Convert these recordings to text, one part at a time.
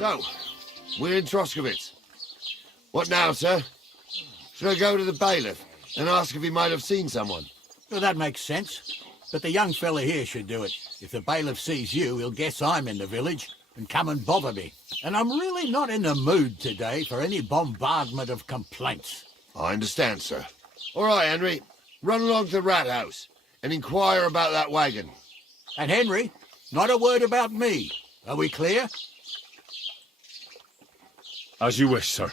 So, we're in Troskowitz. What now, sir? Should I go to the bailiff and ask if he might have seen someone? Well, that makes sense. But the young fella here should do it. If the bailiff sees you, he'll guess I'm in the village and come and bother me. And I'm really not in the mood today for any bombardment of complaints. I understand, sir. All right, Henry. Run along to the rat house and inquire about that wagon. And Henry, not a word about me. Are we clear? As you wish, sir.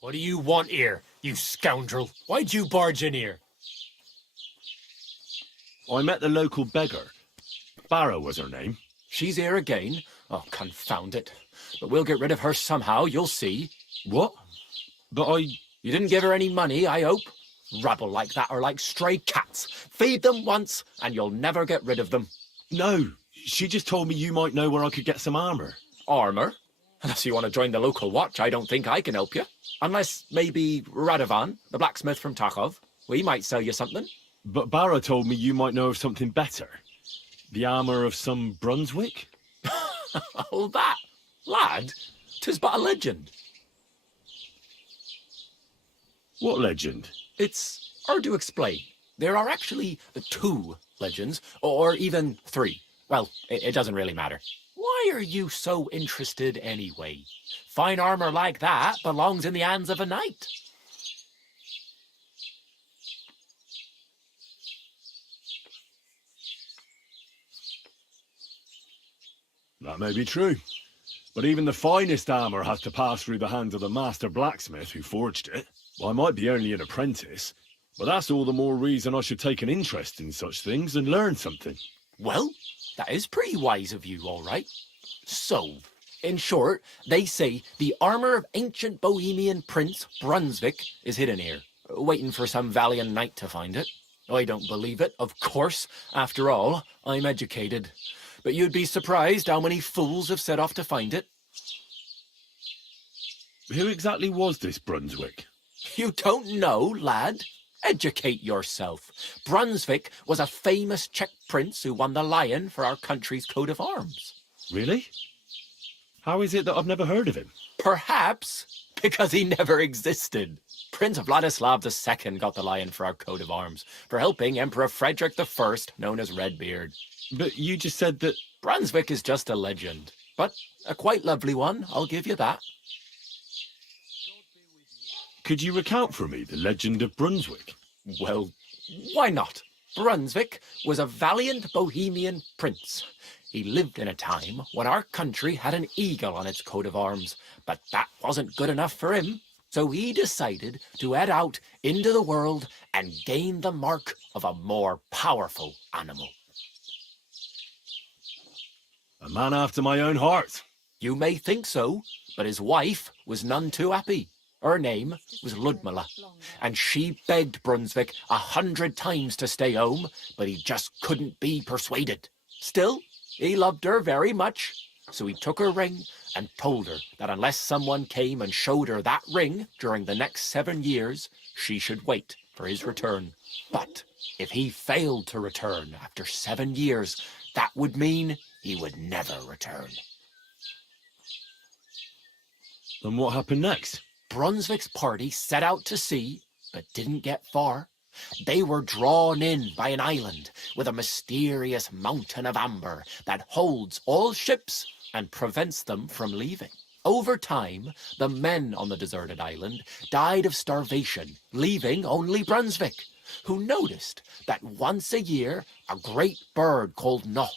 What do you want here, you scoundrel? Why'd you barge in here? I met the local beggar. Barrow was her name. She's here again? Oh, confound it. But we'll get rid of her somehow, you'll see. What? But You didn't give her any money, I hope? Rabble like that are like stray cats. Feed them once, and you'll never get rid of them. No, she just told me you might know where I could get some armour. Armour? Unless you want to join the local watch, I don't think I can help you. Unless, maybe, Radovan, the blacksmith from Takhov. We might sell you something. But Barrow told me you might know of something better. The armour of some Brunswick? Oh, that? Lad, 'tis but a legend. What legend? It's hard to explain. There are actually 2 legends, or even 3. Well, it doesn't really matter. Why are you so interested anyway? Fine armor like that belongs in the hands of a knight. That may be true. But even the finest armour has to pass through the hands of the master blacksmith who forged it. Well, I might be only an apprentice, but that's all the more reason I should take an interest in such things and learn something. Well, that is pretty wise of you, all right. So, in short, they say the armour of ancient Bohemian Prince Brunswick is hidden here, waiting for some valiant knight to find it. I don't believe it, of course. After all, I'm educated. But you'd be surprised how many fools have set off to find it. Who exactly was this Brunswick? You don't know, lad? Educate yourself. Brunswick was a famous Czech prince who won the lion for our country's coat of arms. Really? How is it that I've never heard of him? Perhaps because he never existed. Prince Vladislav II got the lion for our coat of arms for helping Emperor Frederick I, known as Redbeard. But you just said that... Brunswick is just a legend, but a quite lovely one, I'll give you that. Could you recount for me the legend of Brunswick? Well, why not? Brunswick was a valiant Bohemian prince. He lived in a time when our country had an eagle on its coat of arms, but that wasn't good enough for him. So he decided to head out into the world and gain the mark of a more powerful animal. A man after my own heart. You may think so, but his wife was none too happy. Her name was Ludmilla, and she begged Brunswick 100 times to stay home, but he just couldn't be persuaded. Still, he loved her very much, so he took her ring and told her that unless someone came and showed her that ring during the next 7 years, she should wait for his return. But if he failed to return after 7 years, that would mean he would never return. And what happened next? Brunswick's party set out to sea, but didn't get far. They were drawn in by an island with a mysterious mountain of amber that holds all ships and prevents them from leaving. Over time, the men on the deserted island died of starvation, leaving only Brunswick, who noticed that once a year a great bird called No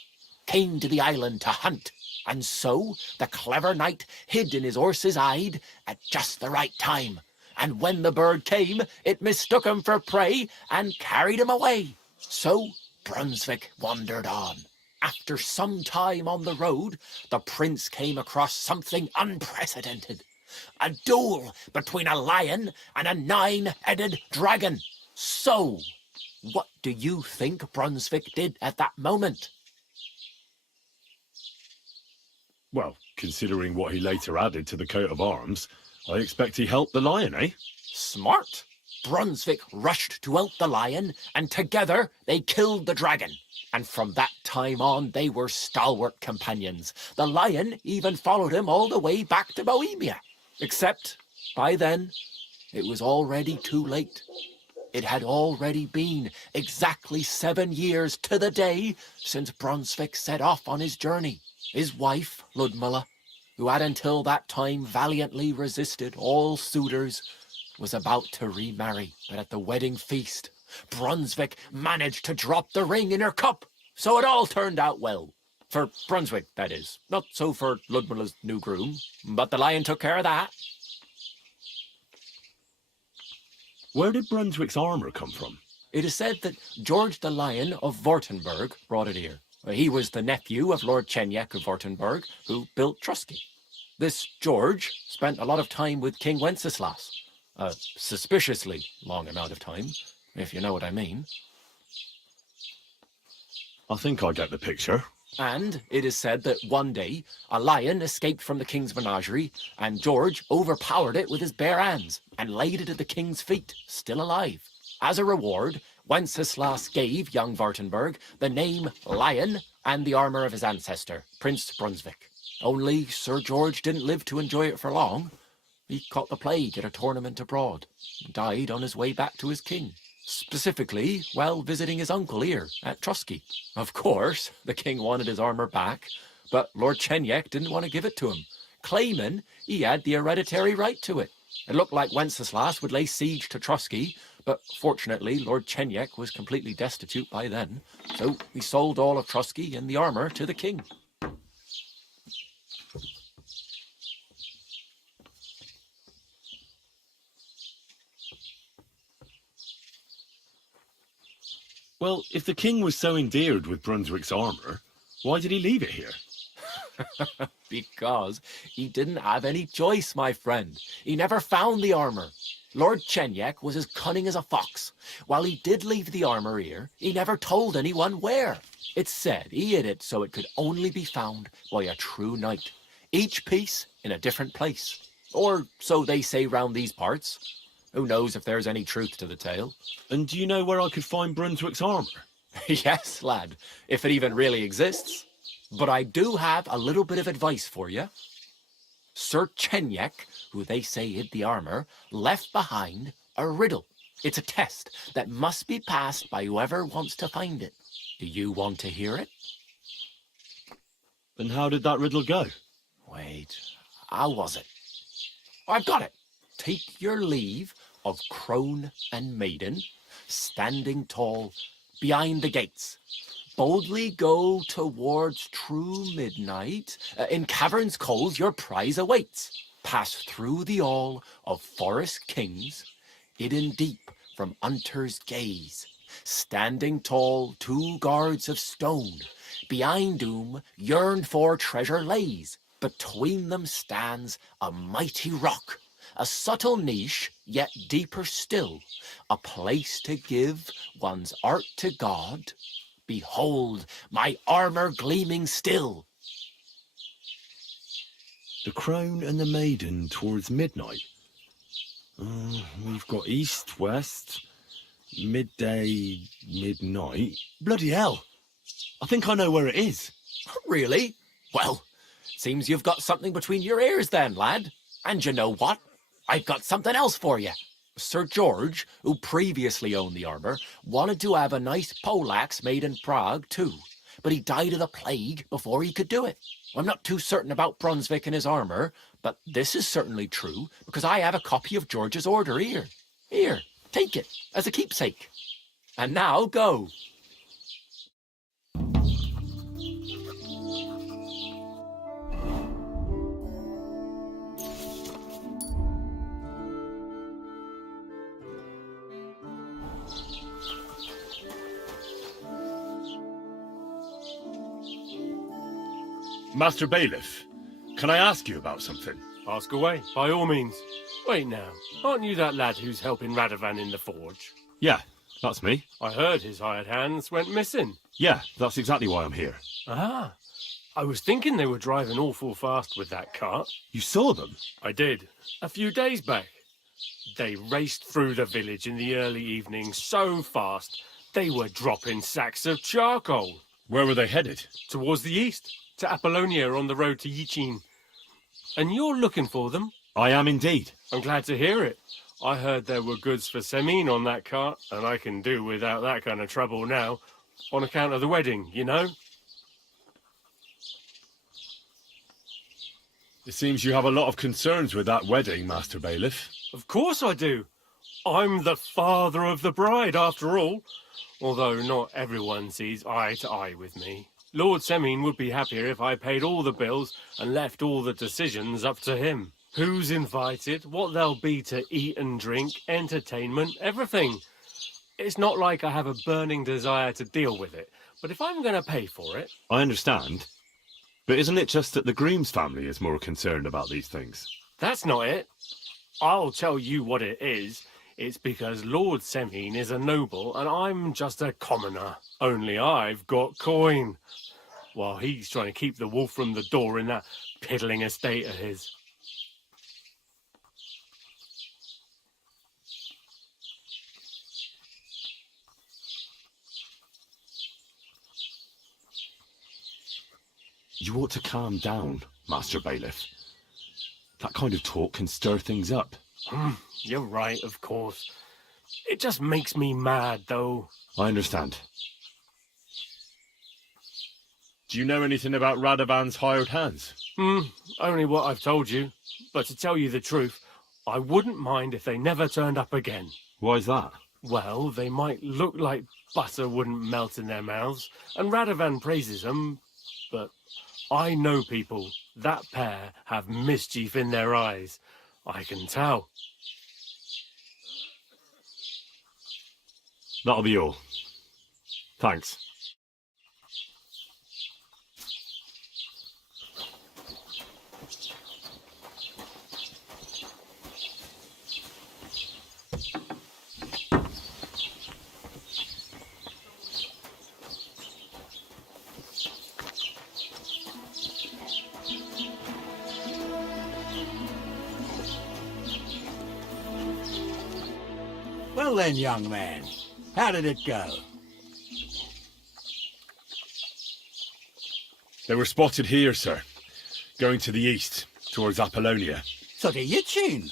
came to the island to hunt. And so the clever knight hid in his horse's hide at just the right time and when the bird came, it mistook him for prey and carried him away. So Brunswick wandered on. After some time on the road, the prince came across something unprecedented. A duel between a lion and a 9-headed dragon. So, what do you think Brunswick did at that moment? Well, considering what he later added to the coat of arms, I expect he helped the lion, eh? Smart. Brunswick rushed to help the lion, and together they killed the dragon. And from that time on, they were stalwart companions. The lion even followed him all the way back to Bohemia. Except, by then, it was already too late. It had already been exactly 7 years to the day since Brunswick set off on his journey. His wife, Ludmilla, who had until that time valiantly resisted all suitors, was about to remarry. But at the wedding feast, Brunswick managed to drop the ring in her cup. So it all turned out well. For Brunswick, that is. Not so for Ludmilla's new groom, but the lion took care of that. Where did Brunswick's armour come from? It is said that George the Lion of Württemberg brought it here. He was the nephew of Lord Chenyak of Württemberg, who built Trusky. This George spent a lot of time with King Wenceslas. A suspiciously long amount of time, if you know what I mean. I think I get the picture. And it is said that one day, a lion escaped from the king's menagerie, and George overpowered it with his bare hands and laid it at the king's feet, still alive. As a reward, Wenceslas gave young Württemberg the name Lion and the armour of his ancestor, Prince Brunswick. Only Sir George didn't live to enjoy it for long. He caught the plague at a tournament abroad and died on his way back to his king. Specifically, while visiting his uncle here at Trusky. Of course, the king wanted his armour back, but Lord Chenyak didn't want to give it to him, claiming he had the hereditary right to it. It looked like Wenceslas would lay siege to Trusky, but fortunately Lord Chenyak was completely destitute by then, so he sold all of Trusky and the armour to the king. Well, if the king was so endeared with Brunswick's armour, why did he leave it here? Because he didn't have any choice, my friend. He never found the armour. Lord Chenyak was as cunning as a fox. While he did leave the armour here, he never told anyone where. It's said he hid it so it could only be found by a true knight. Each piece in a different place. Or so they say round these parts. Who knows if there's any truth to the tale? And do you know where I could find Brunswick's armour? Yes, lad, if it even really exists. But I do have a little bit of advice for you. Sir Chenyak, who they say hid the armour, left behind a riddle. It's a test that must be passed by whoever wants to find it. Do you want to hear it? And how did that riddle go? Wait, how was it? I've got it. Take your leave of crone and maiden, standing tall behind the gates. Boldly go towards true midnight. In caverns cold your prize awaits. Pass through the all of forest kings, hidden deep from hunter's gaze. Standing tall, 2 guards of stone, behind whom yearned for treasure lays. Between them stands a mighty rock, a subtle niche, yet deeper still, a place to give one's art to God. Behold, my armour gleaming still. The crone and the maiden towards midnight. We've got east, west, midday, midnight. Bloody hell! I think I know where it is. Really? Well, seems you've got something between your ears then, lad. And you know what? I've got something else for you. Sir George, who previously owned the armour, wanted to have a nice poleaxe made in Prague too, but he died of the plague before he could do it. I'm not too certain about Brunswick and his armour, but this is certainly true because I have a copy of George's order here. Here, take it as a keepsake. And now go. Master Bailiff, can I ask you about something? Ask away, by all means. Wait now, aren't you that lad who's helping Radovan in the forge? Yeah, that's me. I heard his hired hands went missing. Yeah, that's exactly why I'm here. Ah, I was thinking they were driving awful fast with that cart. You saw them? I did, a few days back. They raced through the village in the early evening so fast, they were dropping sacks of charcoal. Where were they headed? Towards the east, to Apollonia on the road to Yichin. And you're looking for them? I am indeed. I'm glad to hear it. I heard there were goods for Semin on that cart, and I can do without that kind of trouble now, on account of the wedding, you know? It seems you have a lot of concerns with that wedding, Master Bailiff. Of course I do. I'm the father of the bride, after all. Although not everyone sees eye to eye with me. Lord Semin would be happier if I paid all the bills and left all the decisions up to him. Who's invited, what there'll be to eat and drink, entertainment, everything. It's not like I have a burning desire to deal with it, but if I'm going to pay for it... I understand. But isn't it just that the groom's family is more concerned about these things? That's not it. I'll tell you what it is. It's because Lord Semin is a noble and I'm just a commoner. Only I've got coin. While he's trying to keep the wolf from the door in that piddling estate of his. You ought to calm down, Master Bailiff. That kind of talk can stir things up. You're right, of course. It just makes me mad, though. I understand. Do you know anything about Radovan's hired hands? Only what I've told you. But to tell you the truth, I wouldn't mind if they never turned up again. Why's that? Well, they might look like butter wouldn't melt in their mouths, and Radovan praises them, but I know people. That pair have mischief in their eyes. I can tell. That'll be all. Thanks. Well then, young man, how did it go? They were spotted here, sir. Going to the east, towards Apollonia. So to Yichin?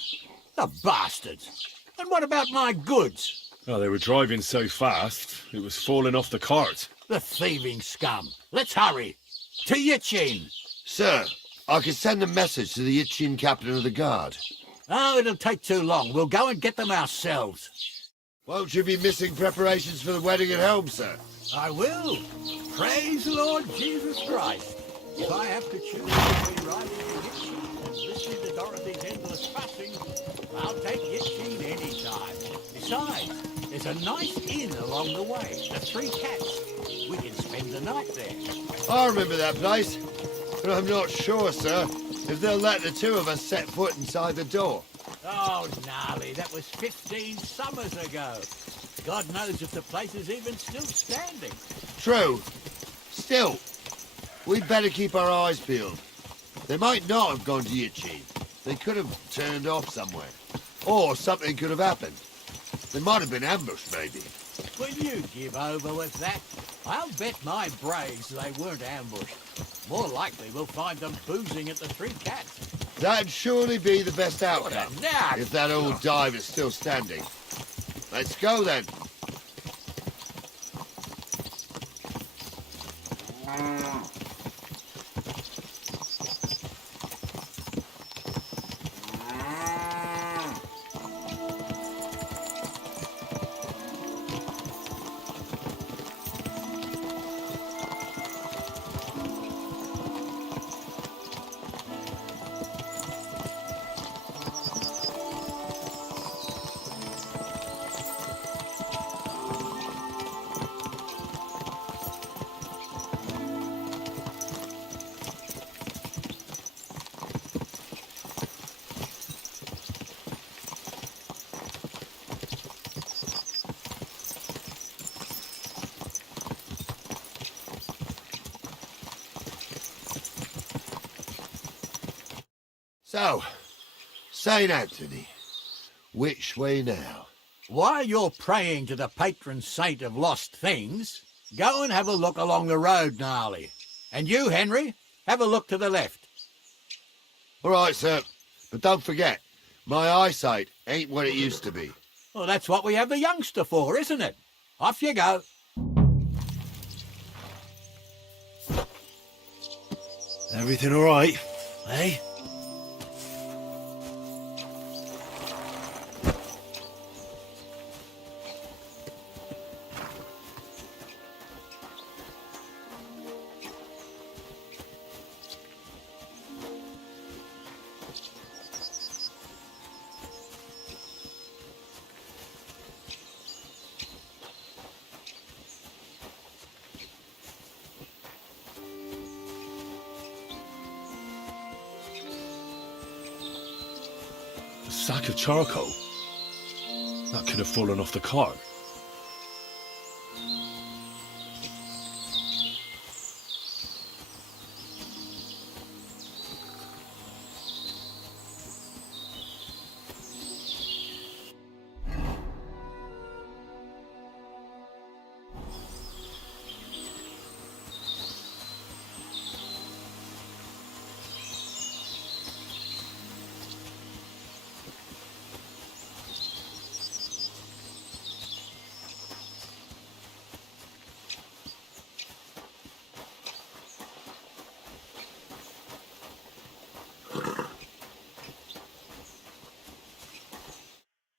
The bastards! And what about my goods? Oh, they were driving so fast, it was falling off the cart. The thieving scum! Let's hurry! To Yichin! Sir, I can send a message to the Yichin captain of the guard. Oh, it'll take too long. We'll go and get them ourselves. Won't you be missing preparations for the wedding at home, sir? I will. Praise the Lord Jesus Christ. If I have to choose between riding to Yichin and listening to Dorothy's endless fussing, I'll take Yichin any time. Besides, there's a nice inn along the way, the Three Cats. We can spend the night there. I remember that place, but I'm not sure, sir, if they'll let the two of us set foot inside the door. Oh, gnarly, that was 15 summers ago. God knows if the place is even still standing. True. Still, we'd better keep our eyes peeled. They might not have gone to Yichin. They could have turned off somewhere. Or something could have happened. They might have been ambushed, maybe. Will you give over with that? I'll bet my braves they weren't ambushed. More likely we'll find them boozing at the Three Cats. That'd surely be the best outcome, What a nag! if that old dive is still standing. Let's go, then. So, St. Anthony, which way now? While you're praying to the patron saint of lost things, go and have a look along the road, Gnarly. And you, Henry, have a look to the left. All right, sir. But don't forget, my eyesight ain't what it used to be. Well, that's what we have the youngster for, isn't it? Off you go. Everything all right, eh? A sack of charcoal? That could have fallen off the cart.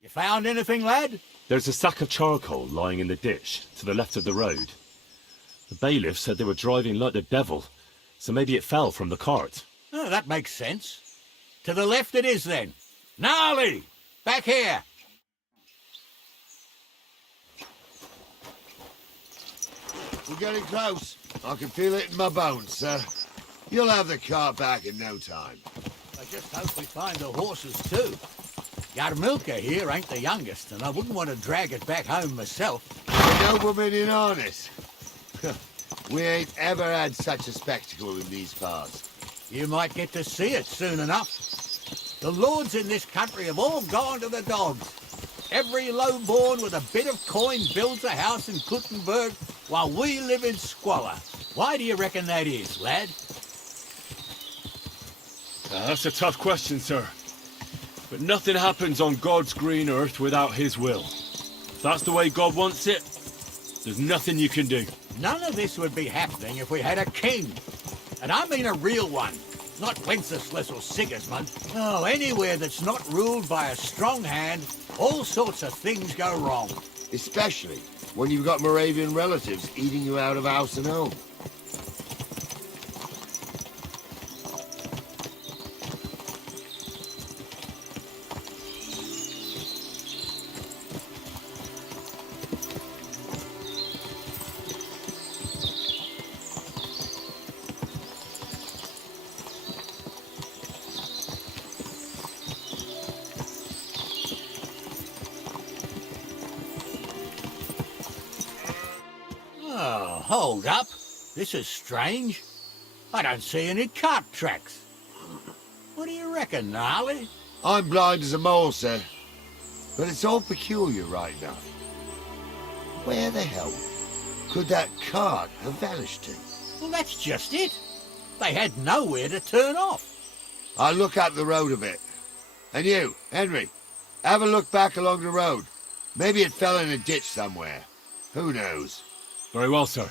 You found anything, lad? There's a sack of charcoal lying in the ditch to the left of the road. The bailiff said they were driving like the devil, so maybe it fell from the cart. Oh, that makes sense. To the left it is, then. Gnarly! Back here! We're getting close. I can feel it in my bones, sir. You'll have the cart back in no time. I just hope we find the horses, too. Yarmilka here ain't the youngest, and I wouldn't want to drag it back home myself. A nobleman in harness. We ain't ever had such a spectacle in these parts. You might get to see it soon enough. The lords in this country have all gone to the dogs. Every lowborn with a bit of coin builds a house in Kuttenberg while we live in squalor. Why do you reckon that is, lad? That's a tough question, sir. But nothing happens on God's green earth without his will. If that's the way God wants it, there's nothing you can do. None of this would be happening if we had a king. And I mean a real one, not Wenceslas or Sigismund. Oh, anywhere that's not ruled by a strong hand, all sorts of things go wrong. Especially when you've got Moravian relatives eating you out of house and home. Oh, hold up. This is strange. I don't see any cart tracks. What do you reckon, Gnarly? I'm blind as a mole, sir. But it's all peculiar right enough. Where the hell could that cart have vanished to? Well, that's just it. They had nowhere to turn off. I'll look up the road a bit. And you, Henry, have a look back along the road. Maybe it fell in a ditch somewhere. Who knows? Very well, sir.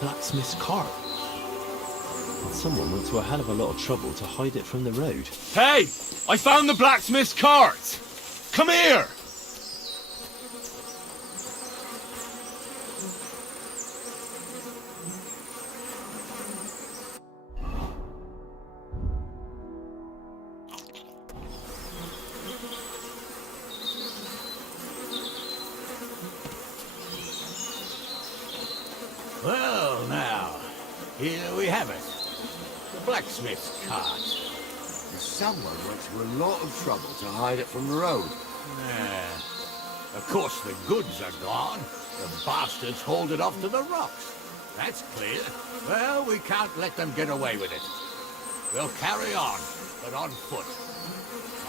Blacksmith's cart. someone went to a hell of a lot of trouble to hide it from the road. Hey! I found the blacksmith's cart! Come here! Well, now, here we have it. The blacksmith's cart. Someone went to a lot of trouble to hide it from the road. Of course, the goods are gone. The bastards hauled it off to the rocks. That's clear. Well, we can't let them get away with it. We'll carry on, but on foot.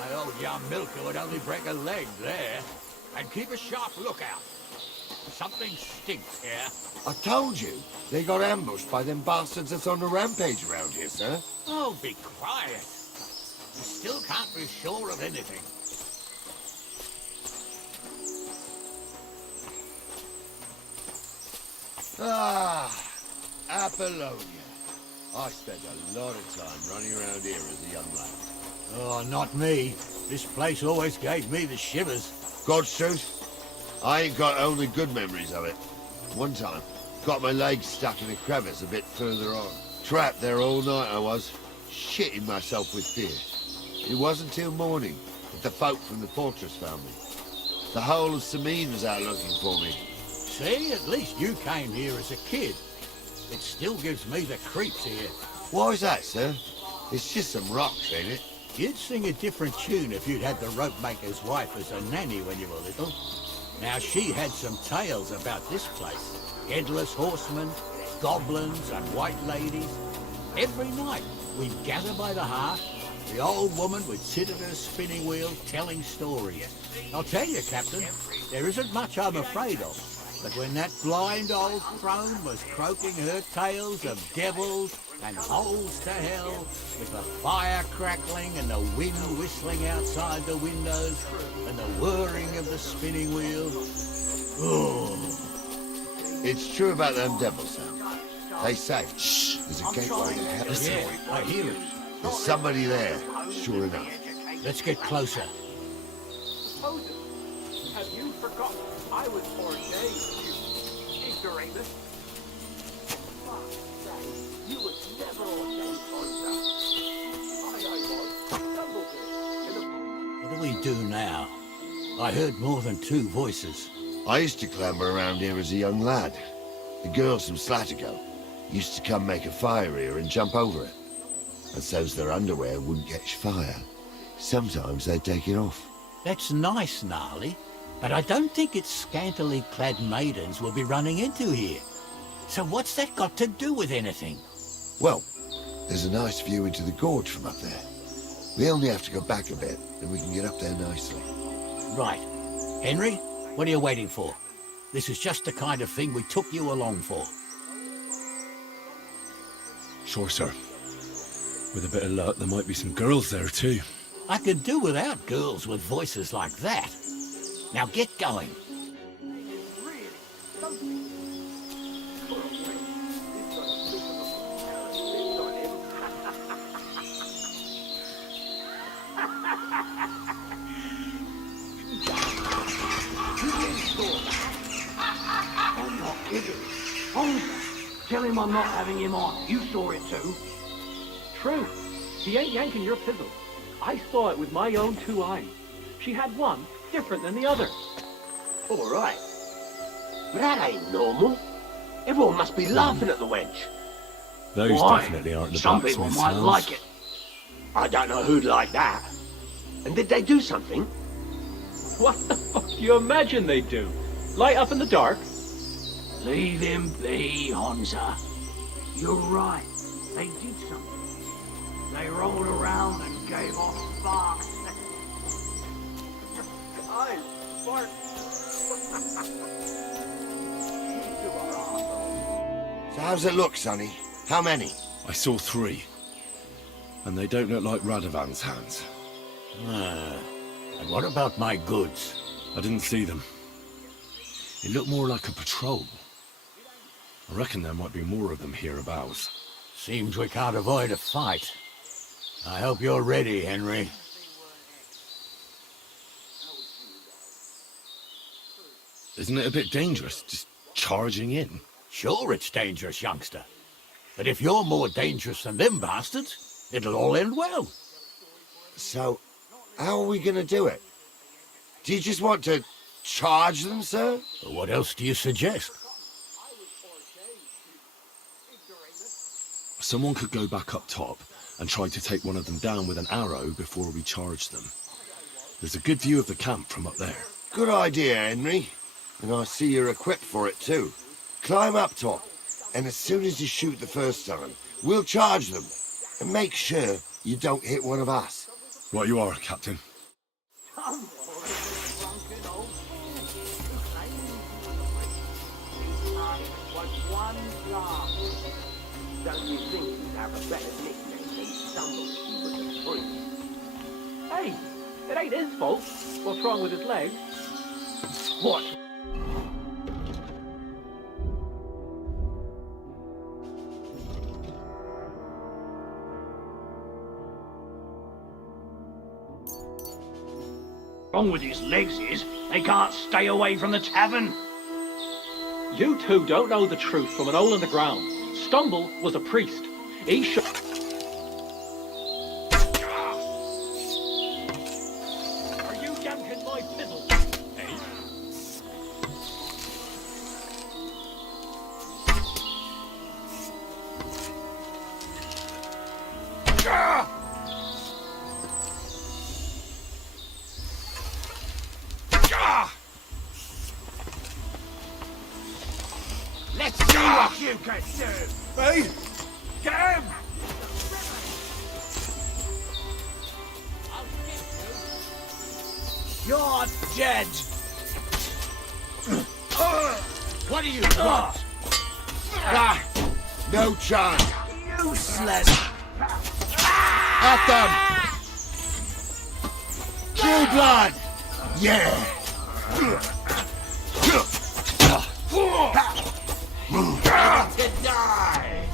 My old young milker would only break a leg there. And keep a sharp lookout. Something stinks here. I told you, they got ambushed by them bastards that's on the rampage around here, sir. Oh, be quiet. We still can't be sure of anything. Ah, Apollonia. I spent a lot of time running around here as a young lad. Oh, not me. This place always gave me the shivers. God's truth, I ain't got only good memories of it. One time, got my leg stuck in a crevice a bit further on. Trapped there all night I was, shitting myself with fear. It wasn't till morning that the folk from the fortress found me. The whole of Sameen was out looking for me. See, at least you came here as a kid. It still gives me the creeps here. Why is that, sir? It's just some rocks, ain't it? You'd sing a different tune if you'd had the rope maker's wife as a nanny when you were little. Now, she had some tales about this place. Headless horsemen, goblins and white ladies. Every night, we'd gather by the hearth. The old woman would sit at her spinning wheel telling stories. I'll tell you, Captain, there isn't much I'm afraid of. But when that blind old crone was croaking her tales of devils and holes to hell, with the fire crackling and the wind whistling outside the windows, and the whirring of the spinning wheel, oh. It's true about them devils, sir. They say, shh, there's a gateway to hell. Yeah, I hear it. There's somebody there, sure enough. Let's get closer. Moses, have you forgotten I was ordained, you ignoramus? Fuck's sake, you was never ordained, Monster. I was, Dumbledore. What do we do now? I heard more than two voices. I used to clamber around here as a young lad. The girls from Slatigo used to come make a fire here and jump over it. And so's their underwear wouldn't catch fire. Sometimes they'd take it off. That's nice, Gnarly, but I don't think it's scantily clad maidens we'll be running into here. So what's that got to do with anything? Well, there's a nice view into the gorge from up there. We only have to go back a bit, and we can get up there nicely. Right. Henry, what are you waiting for? This is just the kind of thing we took you along for. Sure, sir. With a bit of luck, there might be some girls there too. I could do without girls with voices like that. Now get going. Really, something. Oh, wait, he's got a slip of a parrot on him. I'm not kidding. Holmes, tell him I'm not having him on. You saw it too. True. He ain't yanking your pizzle. I saw it with my own two eyes. She had one different than the other. All right. But that ain't normal. Everyone must be laughing at the wench. Those Why? definitely aren't the Some people blacksmith's might hounds. like it. I don't know who'd like that. And did they do something? What the fuck do you imagine they do? Light up in the dark? Leave him be, Honza. You're right. They did something. They rolled around and gave off sparks. I fart. So how's it look, Sonny? How many? I saw 3. And they don't look like Radovan's hands. And what about my goods? I didn't see them. It looked more like a patrol. I reckon there might be more of them hereabouts. Seems we can't avoid a fight. I hope you're ready, Henry. Isn't it a bit dangerous, just charging in? Sure it's dangerous, youngster. But if you're more dangerous than them bastards, it'll all end well. So, how are we going to do it? Do you just want to charge them, sir? What else do you suggest? Someone could go back up top and try to take one of them down with an arrow before we charge them. There's a good view of the camp from up there. Good idea, Henry. And I see you're equipped for it, too. Climb up top, and as soon as you shoot the first time, we'll charge them. And make sure you don't hit one of us. Right you are, Captain. Don't you think you'd have a better nickname than Stumble if he was a priest? Hey, it ain't his fault. What's wrong with his legs? What? Wrong with his legs is they can't stay away from the tavern. You two don't know the truth from an hole in the ground. Stumble was a priest. He should... Are you yanking my fiddle? Hey? Let's see what you can do! Hey! Get him! You're dead! What do you want? No chance! Useless! At them! True blood! Yeah! To die!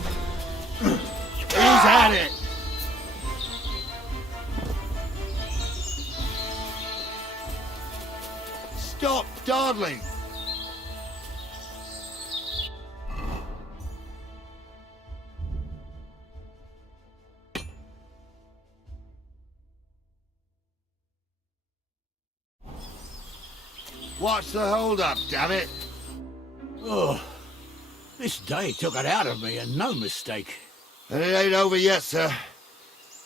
He's at it! Stop dawdling! What's the hold-up, damn it? Oh, this day took it out of me, and no mistake. And it ain't over yet, sir.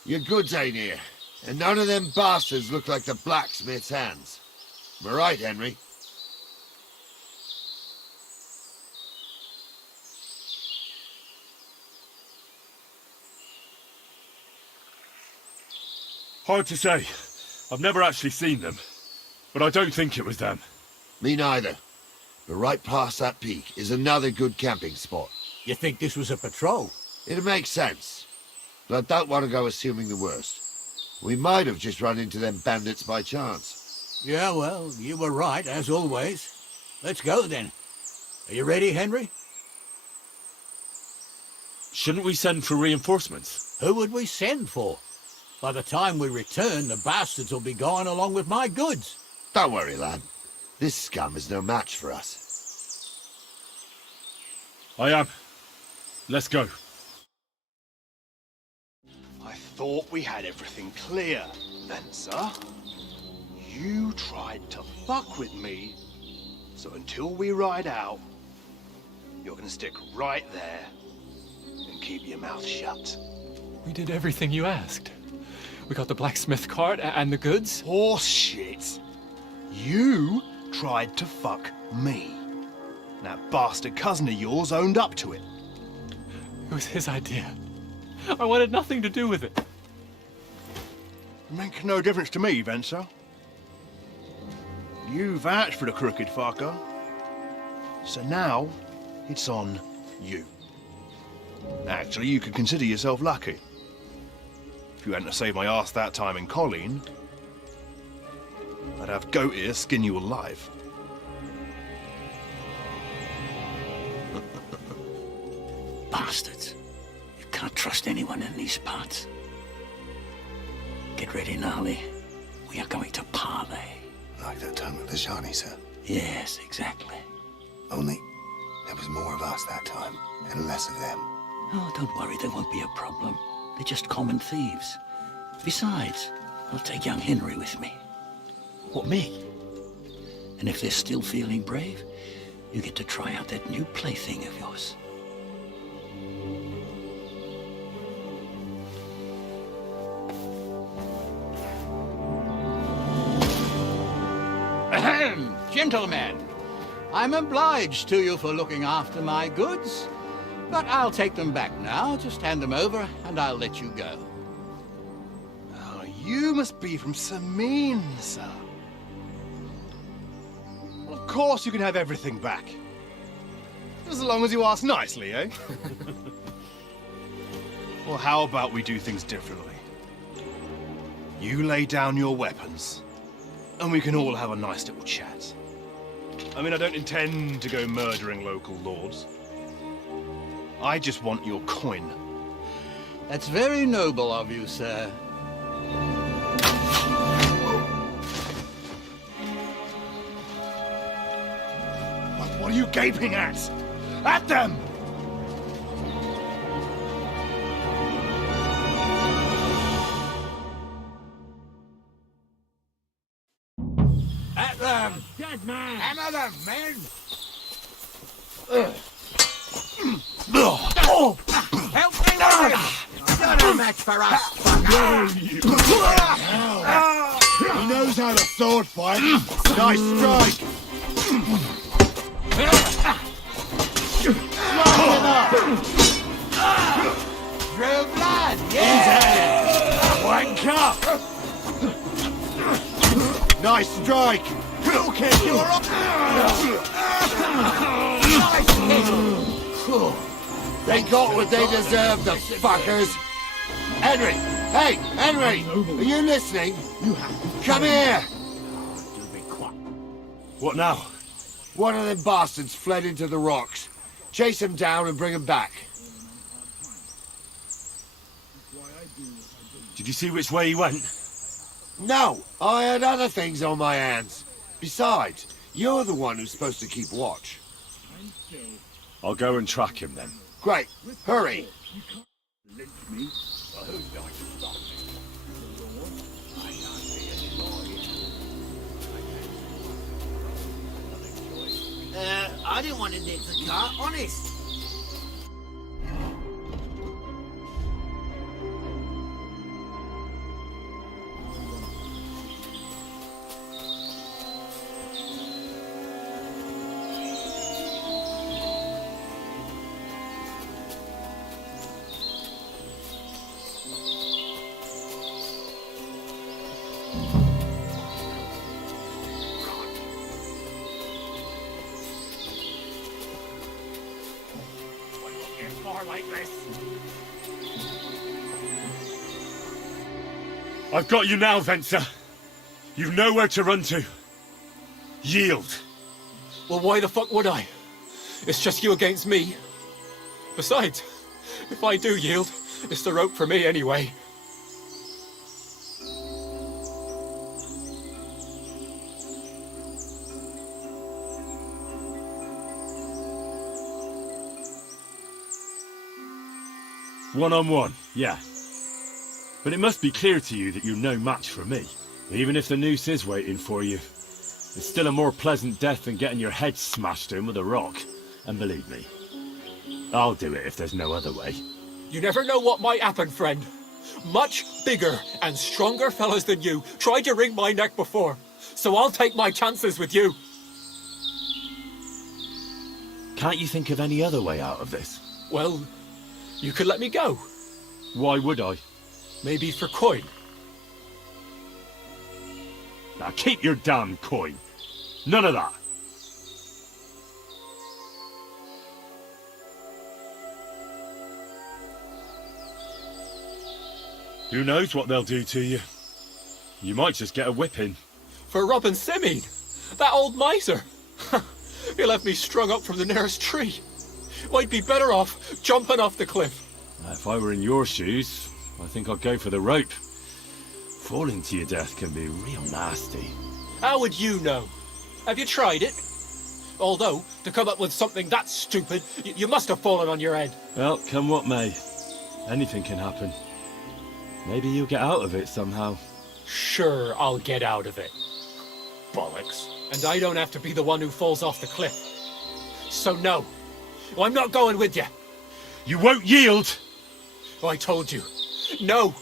Your goods ain't here, and none of them bastards look like the blacksmith's hands. Am I right, Henry? Hard to say. I've never actually seen them. But I don't think it was them. Me neither. But right past that peak is another good camping spot. You think this was a patrol? It makes sense. But I don't want to go assuming the worst. We might have just run into them bandits by chance. Yeah, well, you were right, as always. Let's go, then. Are you ready, Henry? Shouldn't we send for reinforcements? Who would we send for? By the time we return, the bastards will be gone along with my goods. Don't worry, lad. This scum is no match for us. I am. Let's go. I thought we had everything clear, then, sir. You tried to fuck with me, so until we ride out, you're gonna stick right there and keep your mouth shut. We did everything you asked. We got the blacksmith cart and the goods. Horse shit. You tried to fuck me. That bastard cousin of yours owned up to it. It was his idea. I wanted nothing to do with it. Make no difference to me, Venser. You vouched for the crooked fucker. So now, it's on you. Actually, you could consider yourself lucky. If you hadn't saved my ass that time in Colleen, I'd have goat ear skin you alive. Bastards. You can't trust anyone in these parts. Get ready, Gnarly. We are going to parley. Like that time with the Shani, sir. Yes, exactly. Only there was more of us that time, and less of them. Oh, don't worry, there won't be a problem. They're just common thieves. Besides, I'll take young Henry with me. What, me? And if they're still feeling brave, you get to try out that new plaything of yours. Ahem, gentlemen. I'm obliged to you for looking after my goods, but I'll take them back now. Just hand them over, and I'll let you go. Oh, you must be from Samin, sir. Well, of course you can have everything back. As long as you ask nicely, eh? Well, how about we do things differently? You lay down your weapons, and we can all have a nice little chat. I mean, I don't intend to go murdering local lords. I just want your coin. That's very noble of you, sir. What are you gaping at? At them! At them! Dead man! Hammer them, men! Help me with him! You're no match for us, fucker! He knows how to sword fight. Nice strike. Drew blood, yeah! Wank up. Nice strike. Cool kick, you're up! Nice kick! They got what they deserved, the fuckers. Henry! Hey, Henry! Are you listening? Come here! What now? One of them bastards fled into the rocks. Chase him down and bring him back. Did you see which way he went? No, I had other things on my hands. Besides, you're the one who's supposed to keep watch. I'll go and track him then. Great. Hurry. I didn't want to nick the car, honest. I've got you now, Venser. You've nowhere to run to. Yield. Well, why the fuck would I? It's just you against me. Besides, if I do yield, it's the rope for me anyway. One-on-one, yeah. But it must be clear to you that you're no match for me. Even if the noose is waiting for you, it's still a more pleasant death than getting your head smashed in with a rock. And believe me, I'll do it if there's no other way. You never know what might happen, friend. Much bigger and stronger fellas than you tried to wring my neck before, so I'll take my chances with you. Can't you think of any other way out of this? Well, you could let me go. Why would I? Maybe for coin. Now keep your damn coin. None of that. Who knows what they'll do to you? You might just get a whipping. For robbing Simeon, that old miser. He'll have me strung up from the nearest tree. I'd be better off jumping off the cliff. If I were in your shoes, I think I'd go for the rope. Falling to your death can be real nasty. How would you know? Have you tried it? Although, to come up with something that stupid, you must have fallen on your head. Well, come what may. Anything can happen. Maybe you'll get out of it somehow. Sure, I'll get out of it. Bollocks. And I don't have to be the one who falls off the cliff. So no, I'm not going with you. You won't yield! I told you. No.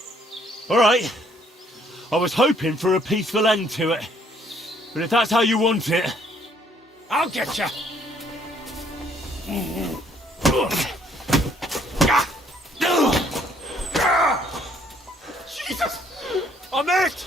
All right. I was hoping for a peaceful end to it. But if that's how you want it... I'll get you. Jesus! I'm hurt!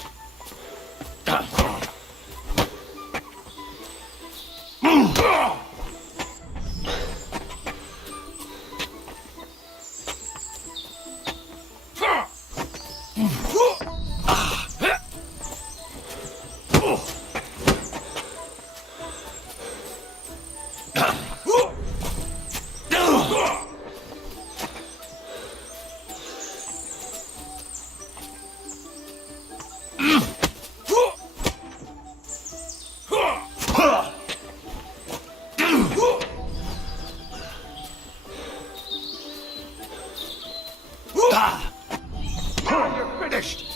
You're finished!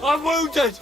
I'm wounded!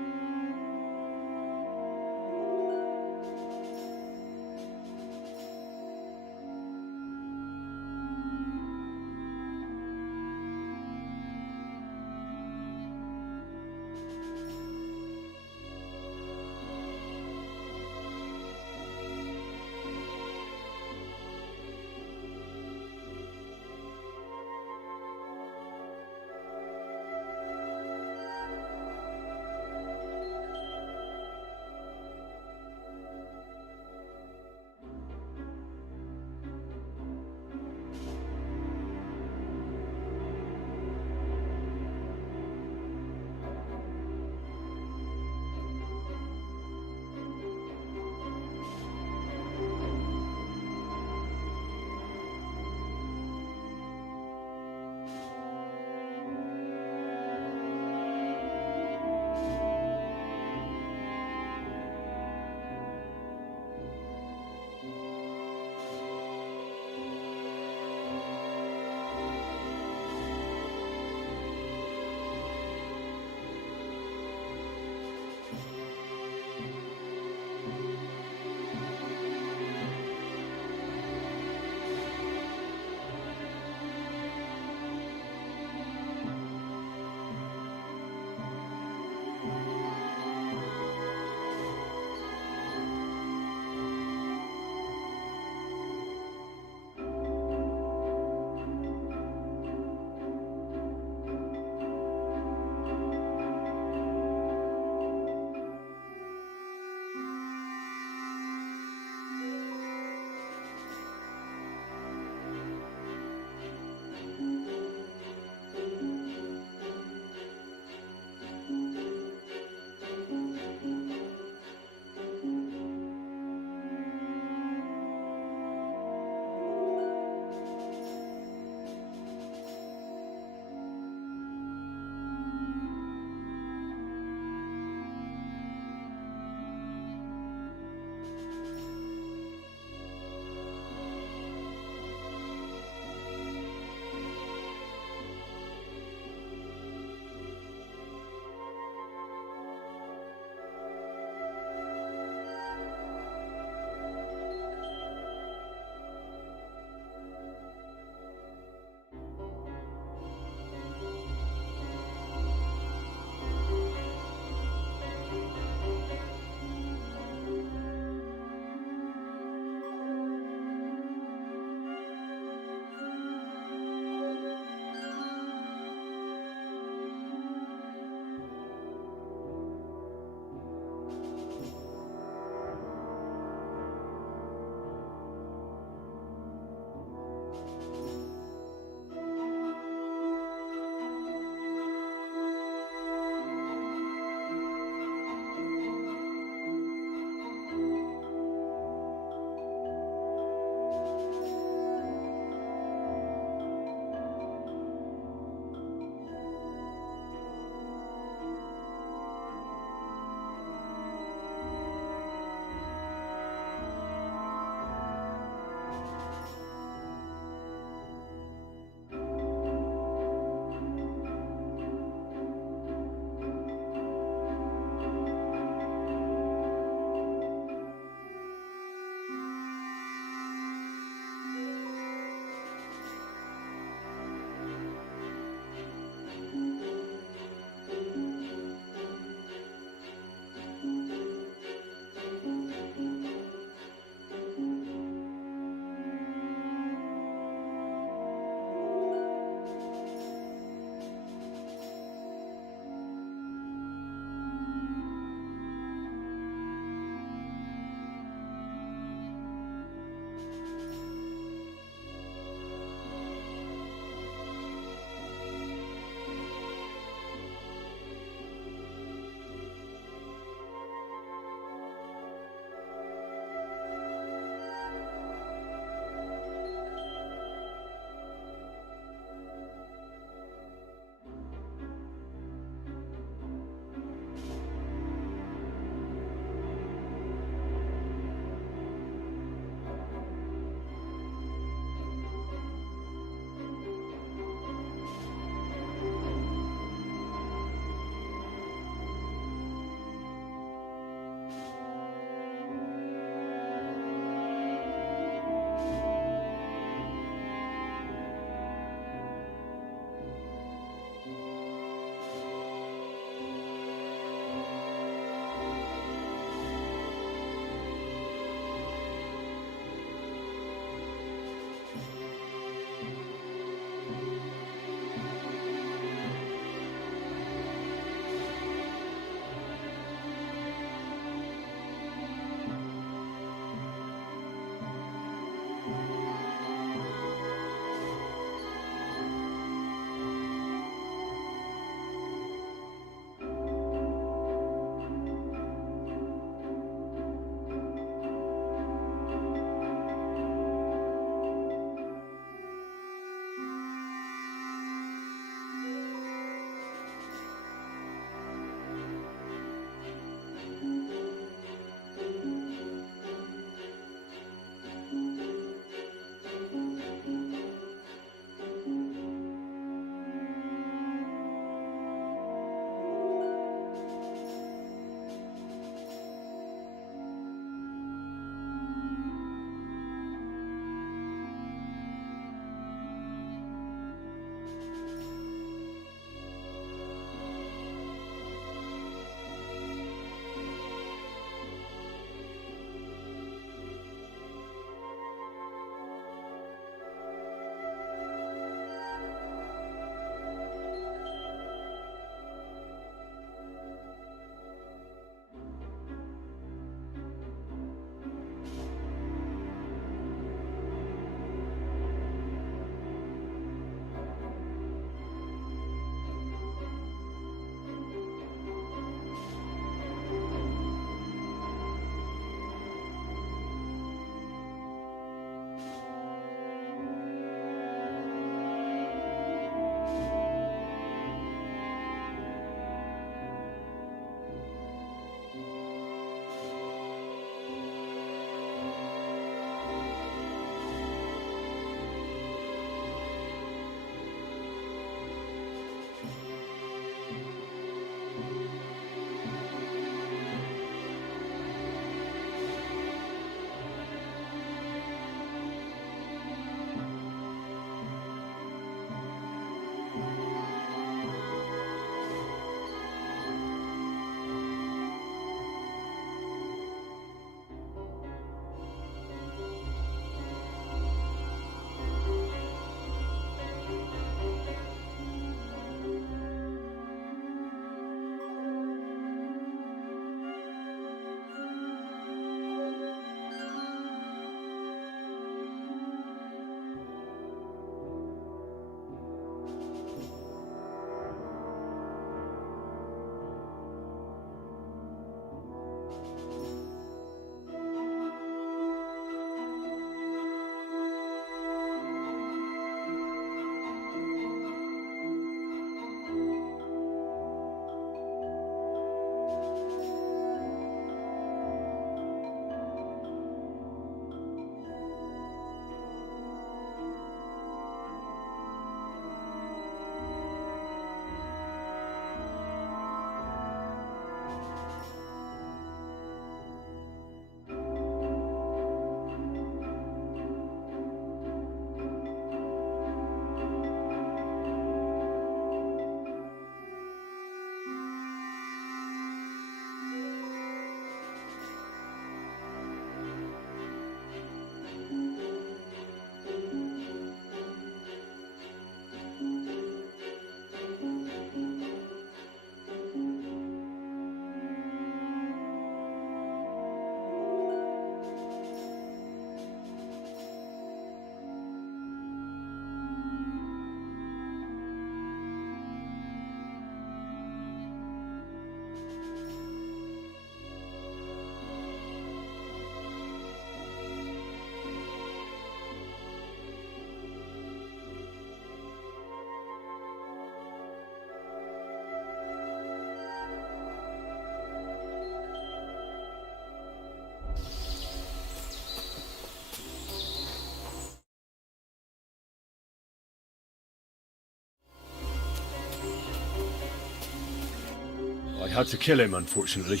had to kill him, unfortunately.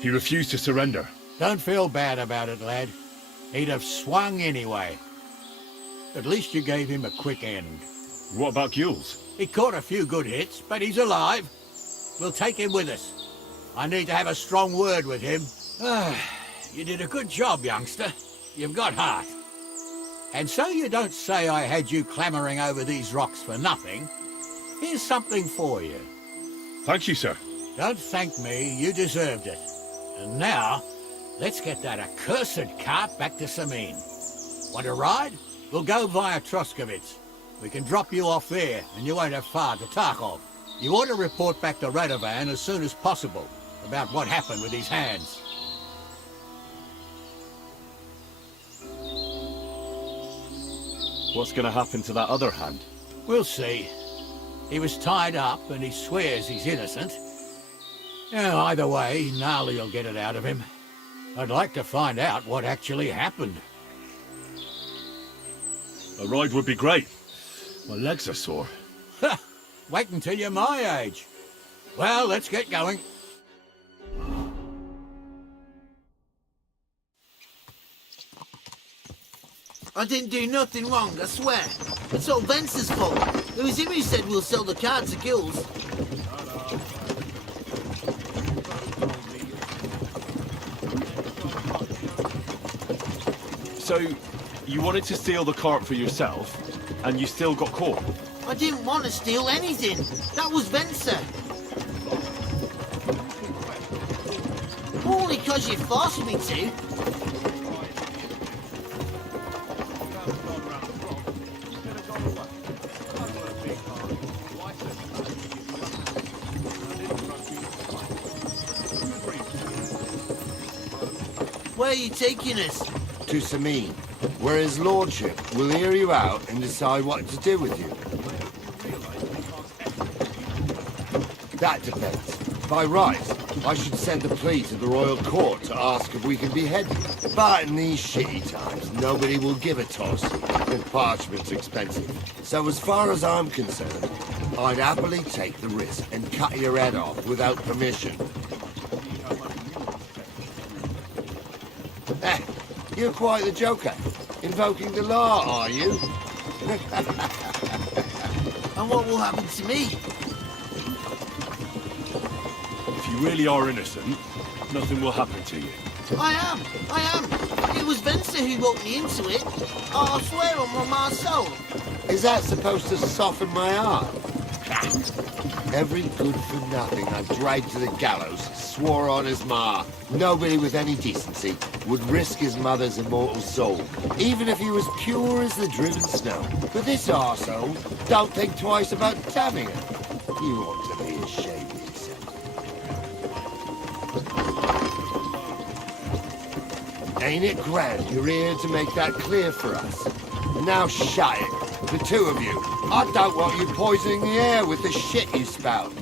He refused to surrender. Don't feel bad about it, lad. He'd have swung anyway. At least you gave him a quick end. What about Gules? He caught a few good hits, but he's alive. We'll take him with us. I need to have a strong word with him. You did a good job, youngster. You've got heart. And so you don't say I had you clambering over these rocks for nothing. Here's something for you. Thank you, sir. Don't thank me, you deserved it. And now, let's get that accursed cart back to Samin. Want a ride? We'll go via Troskovitz. We can drop you off there, and you won't have far to Tarkov. You ought to report back to Radovan as soon as possible about what happened with his hands. What's gonna happen to that other hand? We'll see. He was tied up, and he swears he's innocent. Yeah, either way, Gnarly will get it out of him. I'd like to find out what actually happened. A ride would be great. My legs are sore. Wait until you're my age. Well, let's get going. I didn't do nothing wrong, I swear. It's all Vence's fault. It was him who said we'll sell the car to Gules. So, you wanted to steal the cart for yourself, and you still got caught? I didn't want to steal anything. That was Vence. Only 'cause you forced me to. Where are you taking us? To Samin, where his lordship will hear you out and decide what to do with you. That depends. By rights, I should send a plea to the royal court to ask if we can behead you. But in these shitty times, nobody will give a toss, and parchment's expensive. So as far as I'm concerned, I'd happily take the risk and cut your head off without permission. You're quite the joker. Invoking the law, are you? And what will happen to me? If you really are innocent, nothing will happen to you. I am. It was Vence who walked me into it. I swear on my soul. Is that supposed to soften my heart? Every good-for-nothing I dragged to the gallows swore on his ma. Nobody with any decency would risk his mother's immortal soul, even if he was pure as the driven snow. But this arsehole don't think twice about damning it. You ought to be ashamed of yourself. Ain't it grand you're here to make that clear for us? Now shut it. The two of you. I don't want you poisoning the air with the shit you spout.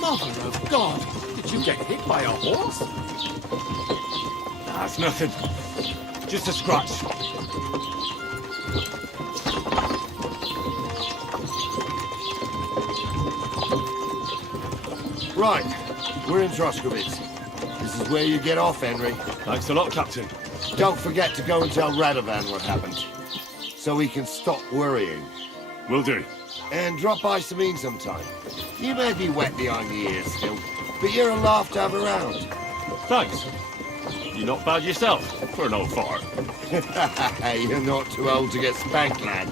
Mother of God! Did you get hit by a horse? That's nothing. Just a scratch. Right, we're in Troskovitz. This is where you get off, Henry. Thanks a lot, Captain. Don't forget to go and tell Radovan what happened, so he can stop worrying. Will do. And drop by Samin sometime. You may be wet behind the ears still, but you're a laugh to have around. Thanks. You're not bad yourself, for an old fart. You're not too old to get spanked, lad.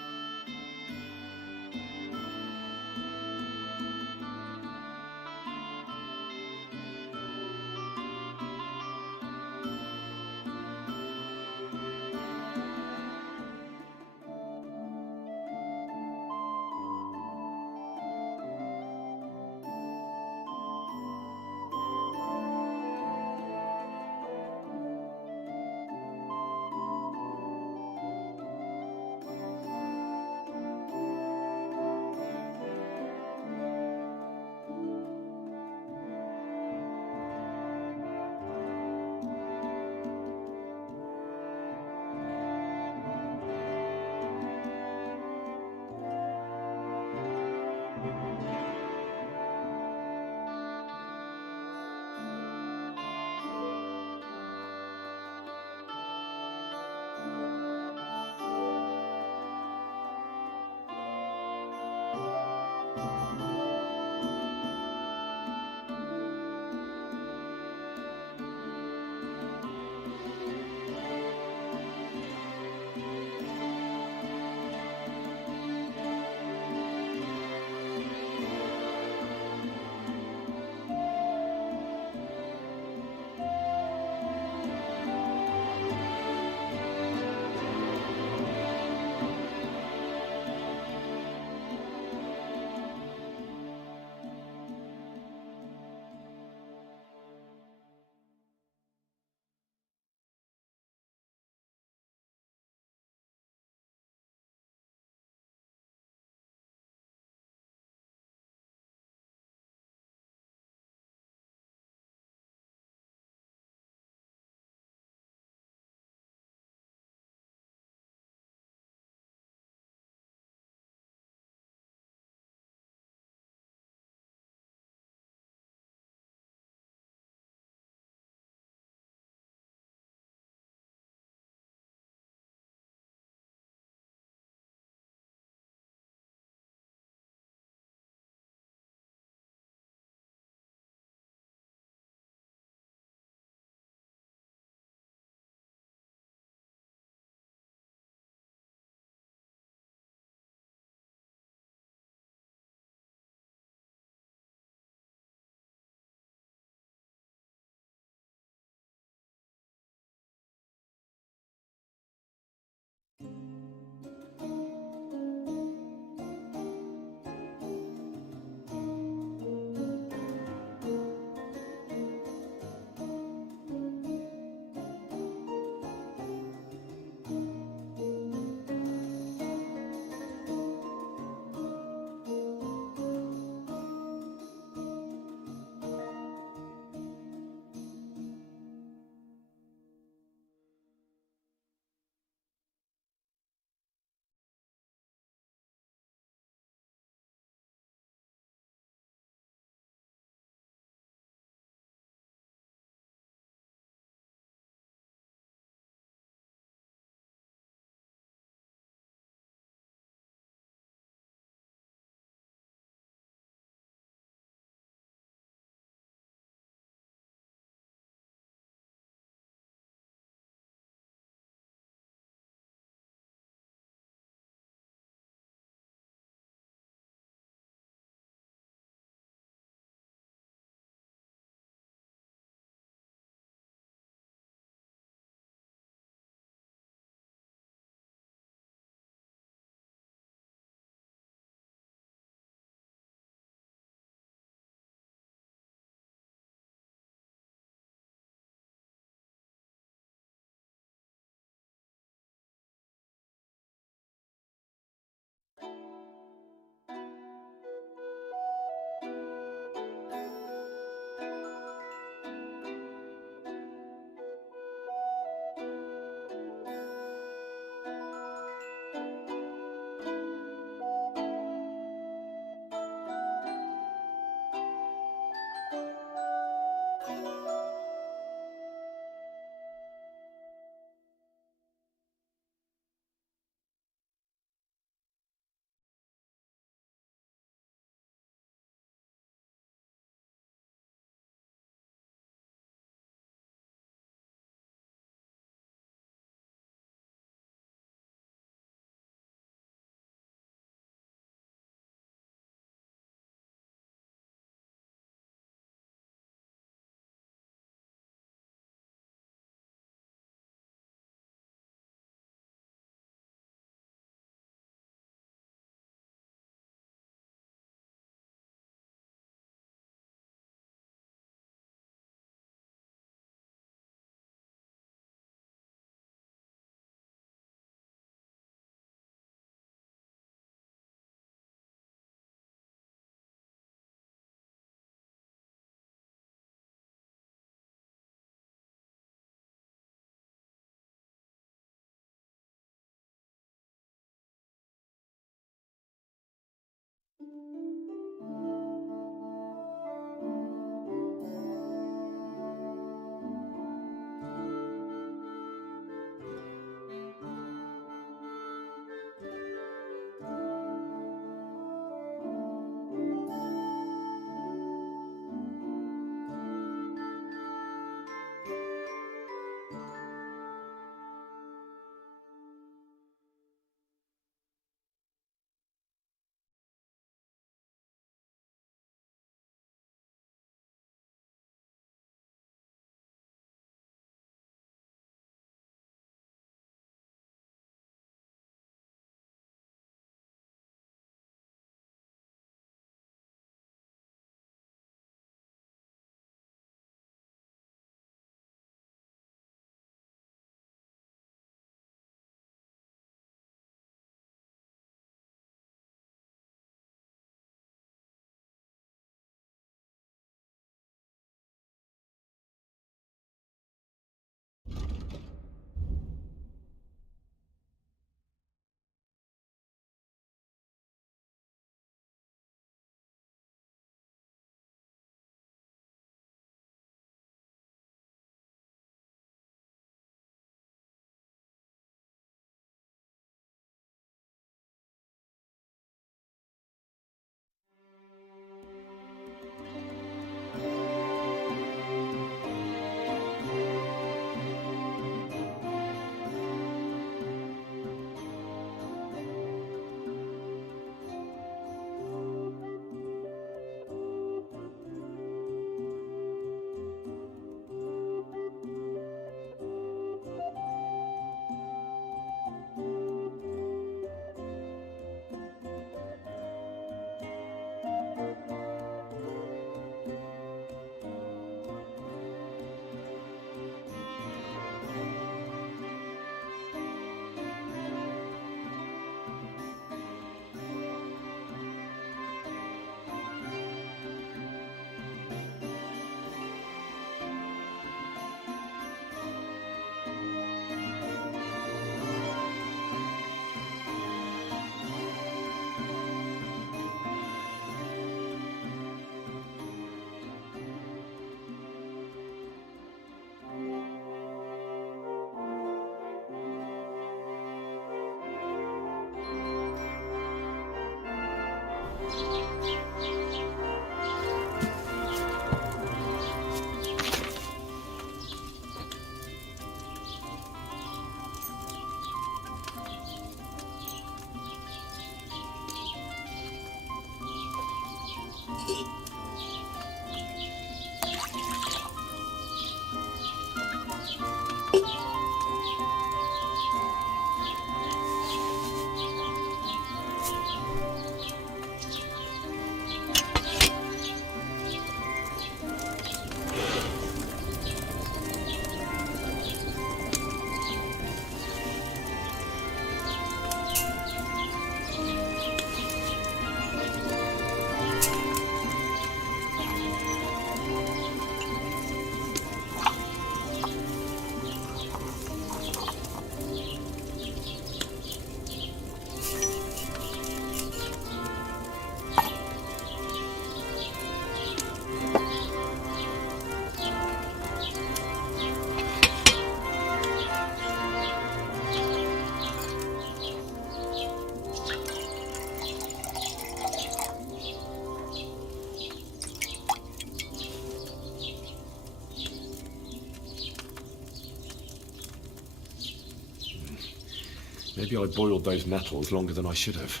Maybe I boiled those metals longer than I should have.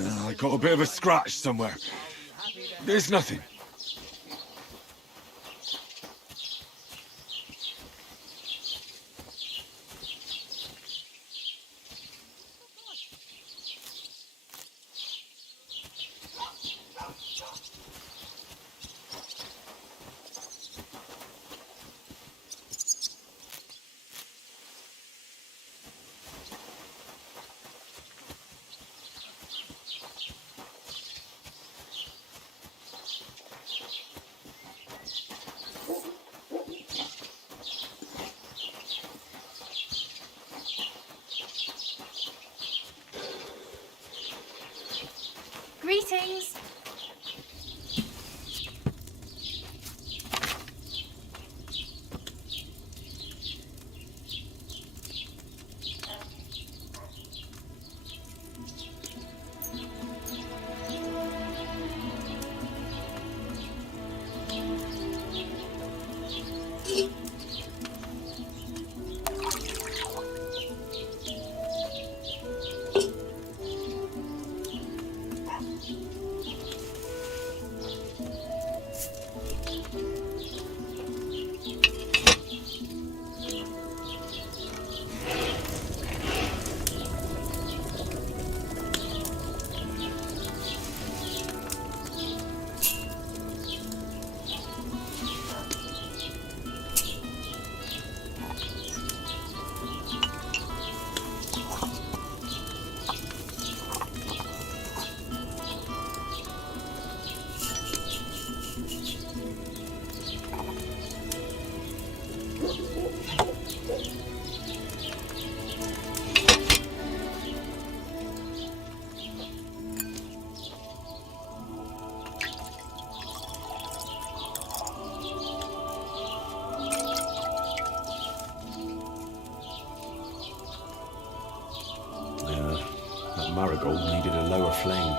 I got a bit of a scratch somewhere. There's nothing. Greetings. That marigold needed a lower flame.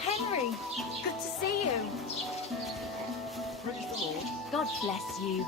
Henry, good to see you. Praise the Lord. God bless you.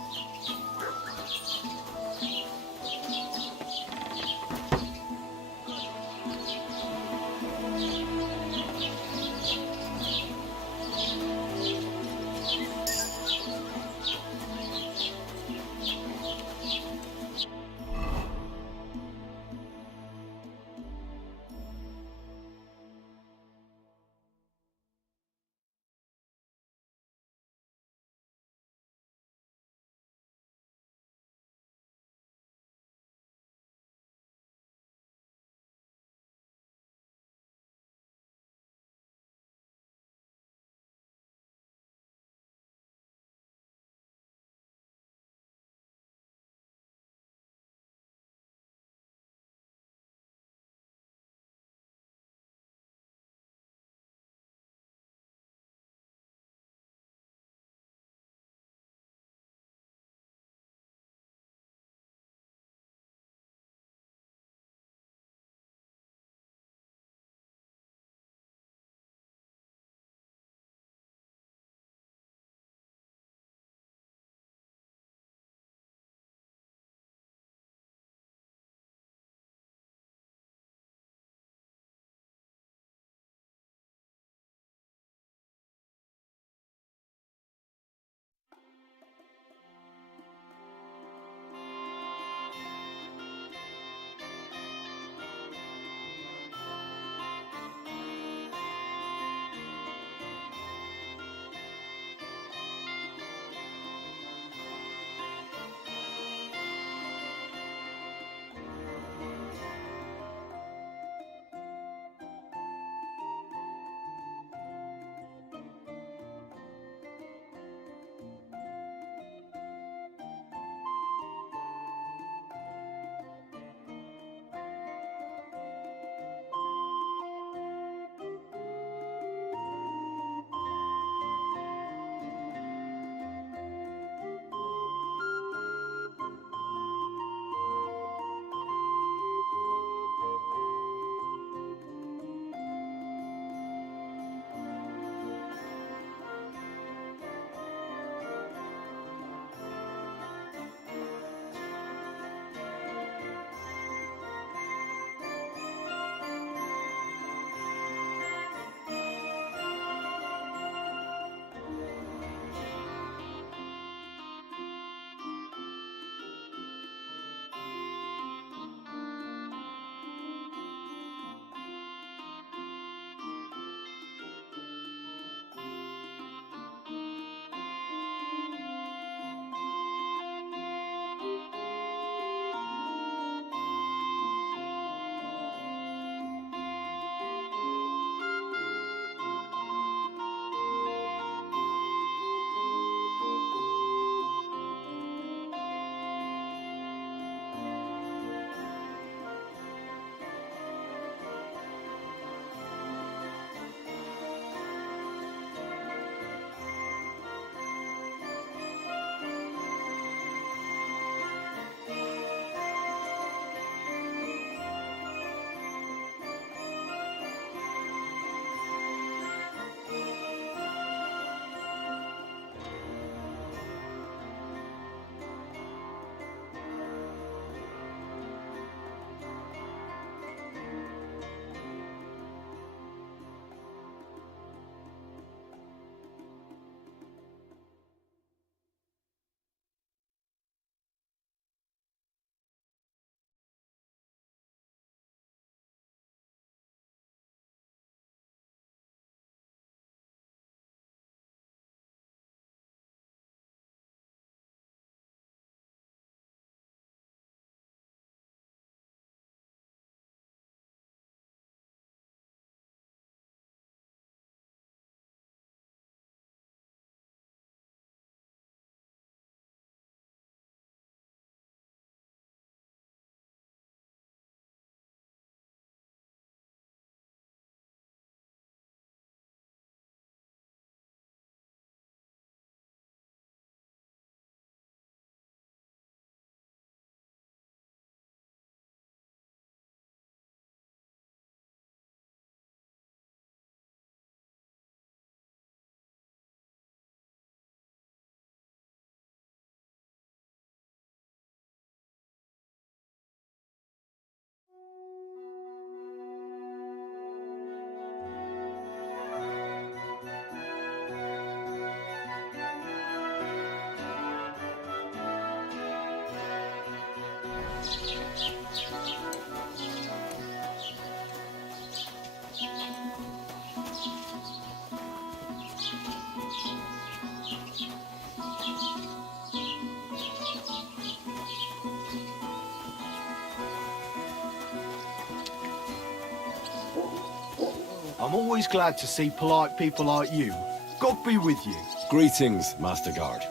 I'm always glad to see polite people like you. God be with you. Greetings, Master Guard.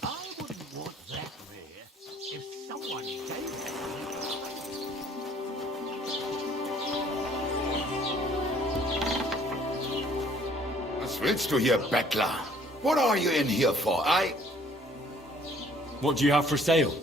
I wouldn't want that rare if someone gave it Was willst du hier, Bettler? What are you in here for? What do you have for sale?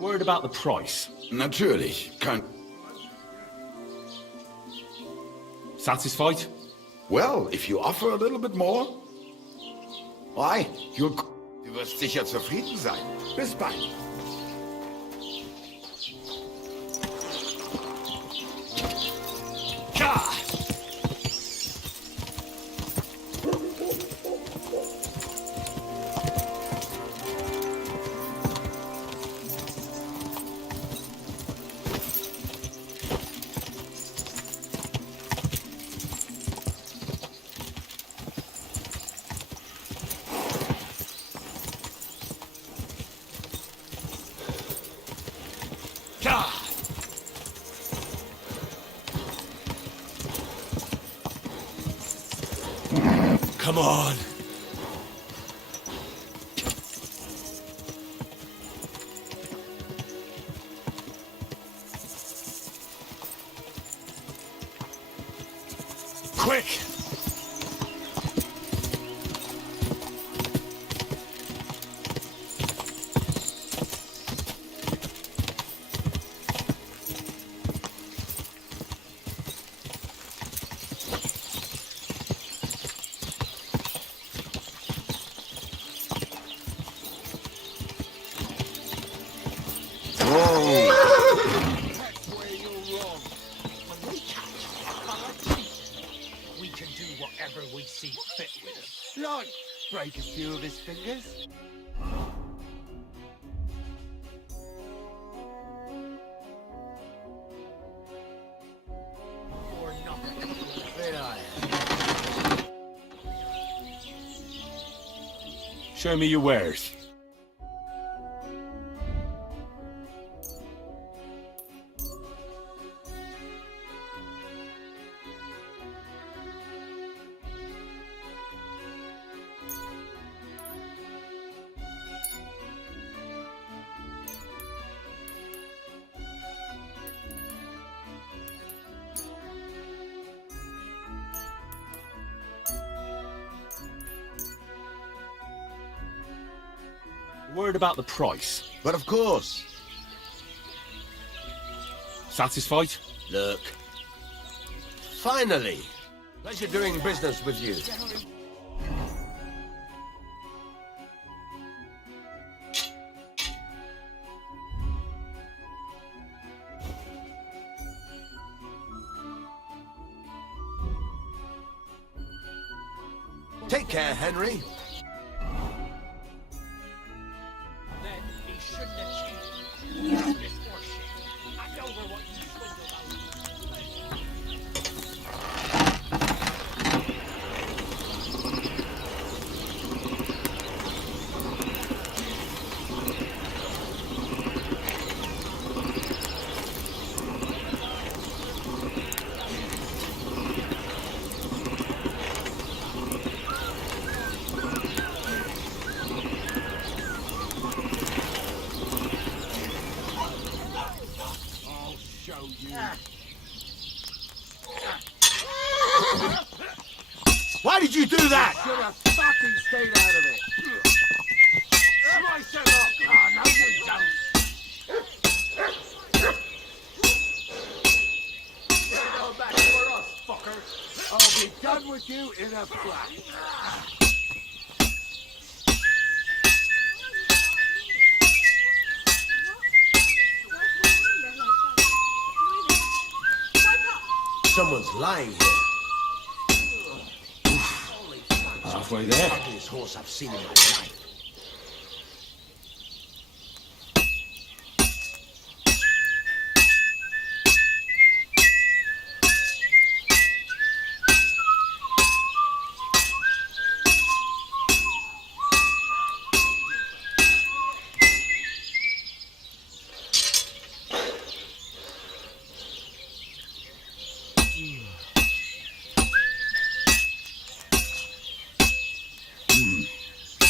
Word about the price. Natürlich. Satisfied? Well, if you offer a little bit more. Why? Du wirst sicher zufrieden sein. Bis bald. Come on. Quick! We see fit with him. Like, break a few of his fingers. Or not. But I am. Show me your wares. word about the price? But of course. Satisfied? Look. Finally. Pleasure doing business with you. Take care, Henry. Then he shouldn't have cheated. This horseshit. Hand over what you swindled out. Why did you do that? Should have fucking stayed out of it. Slice him up. Oh, no, you don't. You're going back for us, fucker. I'll be done with you in a flash. Someone's lying here. Halfway there. Ugliest horse I've seen in my life.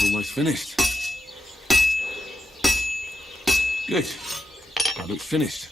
Almost finished. Good. That looks finished.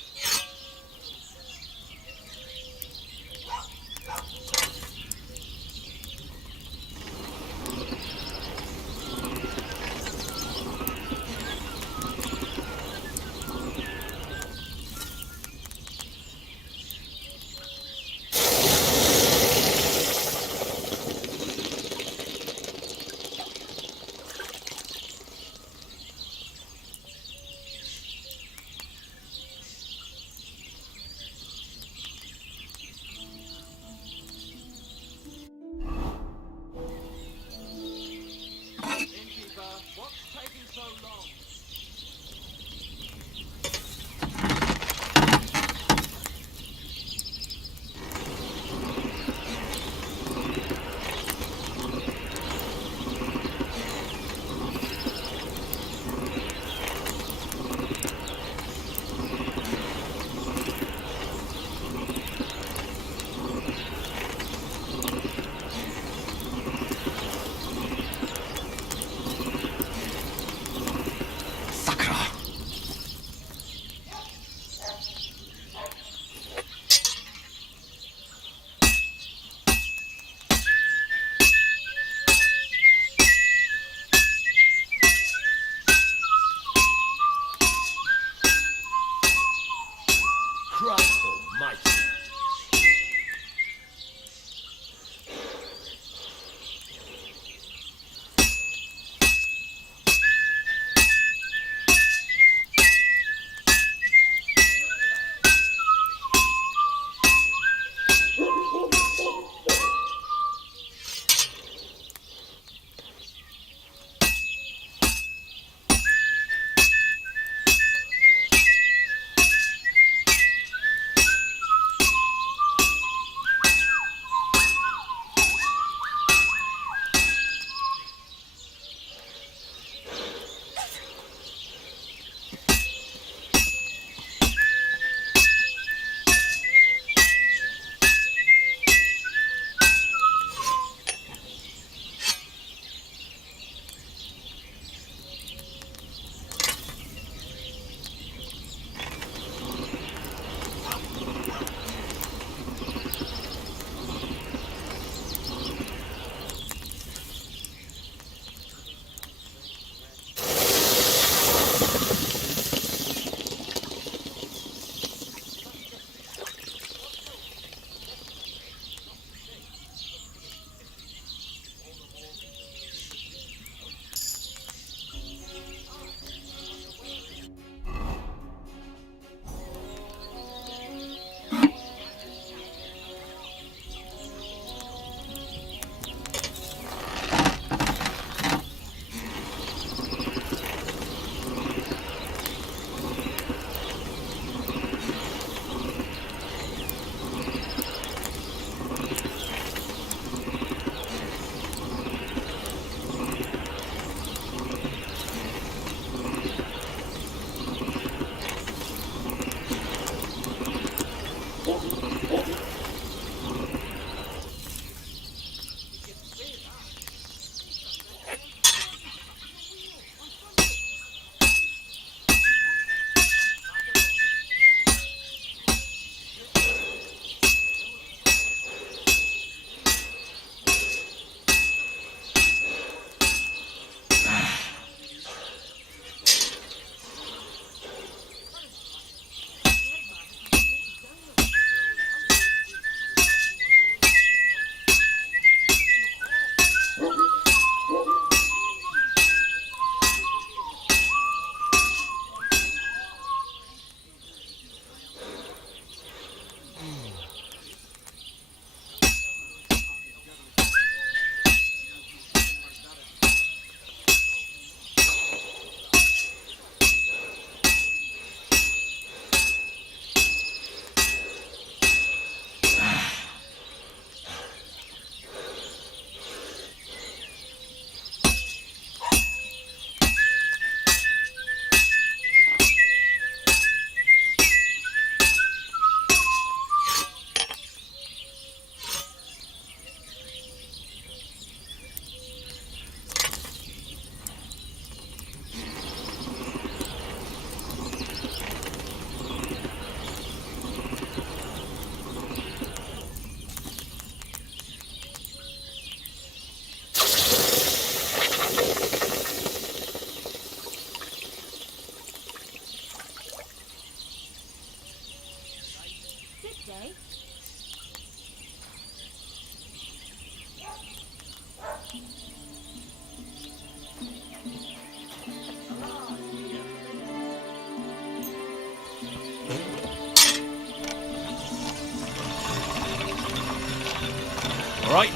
right?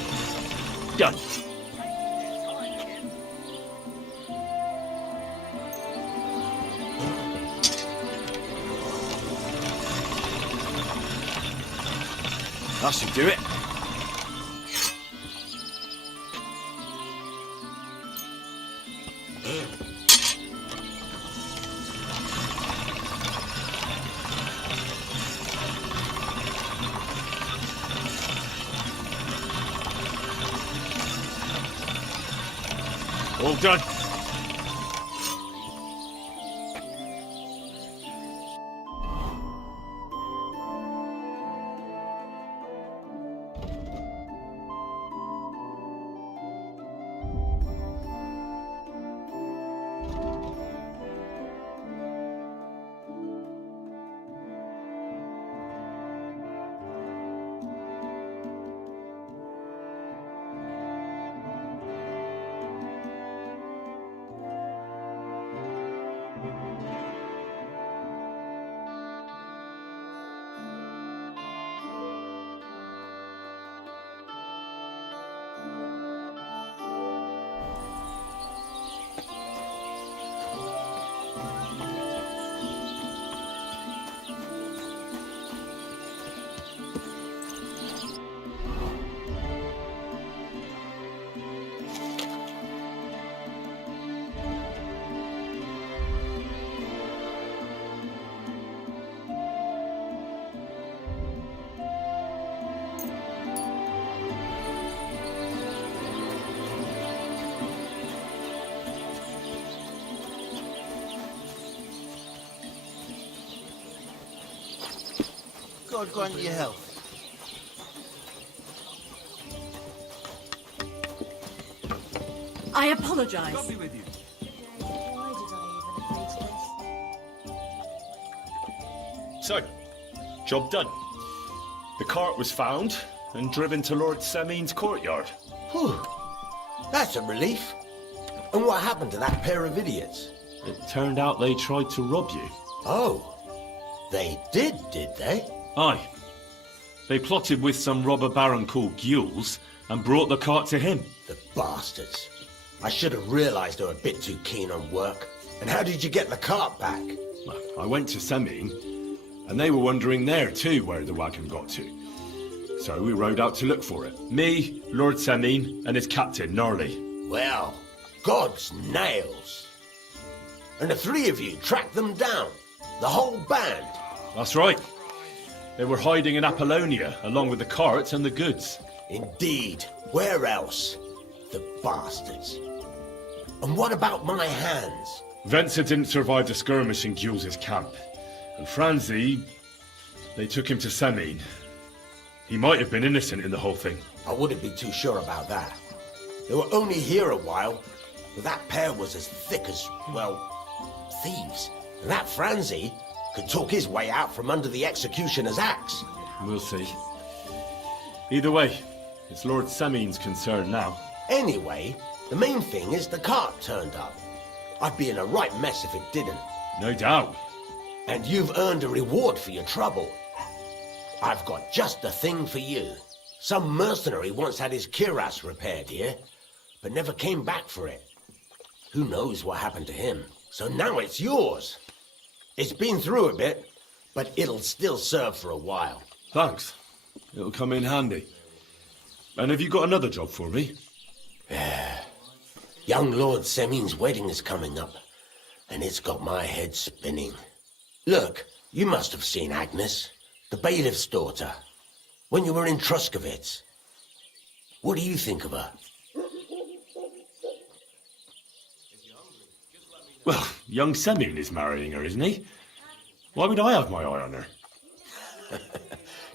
Done. That should do it. All done. God grant you health. I apologise. God be with you. So, job done. The cart was found and driven to Lord Semin's courtyard. Whew. That's a relief. And what happened to that pair of idiots? It turned out they tried to rob you. Oh, they did they? Aye. They plotted with some robber baron called Gules and brought the cart to him. The bastards. I should have realised they were a bit too keen on work. And how did you get the cart back? Well, I went to Semin, and they were wondering there too where the wagon got to. So we rode out to look for it. Me, Lord Semin, and his captain, Gnarly. Well, God's nails. And the three of you tracked them down. The whole band. That's right. They were hiding in Apollonia, along with the carts and the goods. Indeed. Where else? The bastards. And what about my hands? Venser didn't survive the skirmish in Gules' camp. And Franzi, they took him to Semin. He might have been innocent in the whole thing. I wouldn't be too sure about that. They were only here a while, but that pair was as thick as, well, thieves. And that Franzi could talk his way out from under the executioner's axe. We'll see. Either way, it's Lord Semin's concern now. Anyway, the main thing is the cart turned up. I'd be in a right mess if it didn't. No doubt. And you've earned a reward for your trouble. I've got just the thing for you. Some mercenary once had his cuirass repaired here, but never came back for it. Who knows what happened to him? So now it's yours. It's been through a bit, but it'll still serve for a while. Thanks. It'll come in handy. And have you got another job for me? Young Lord Semin's wedding is coming up, and it's got my head spinning. Look, you must have seen Agnes, the bailiff's daughter, when you were in Truscovitz. What do you think of her? Well, young Semin is marrying her, isn't he? Why would I have my eye on her?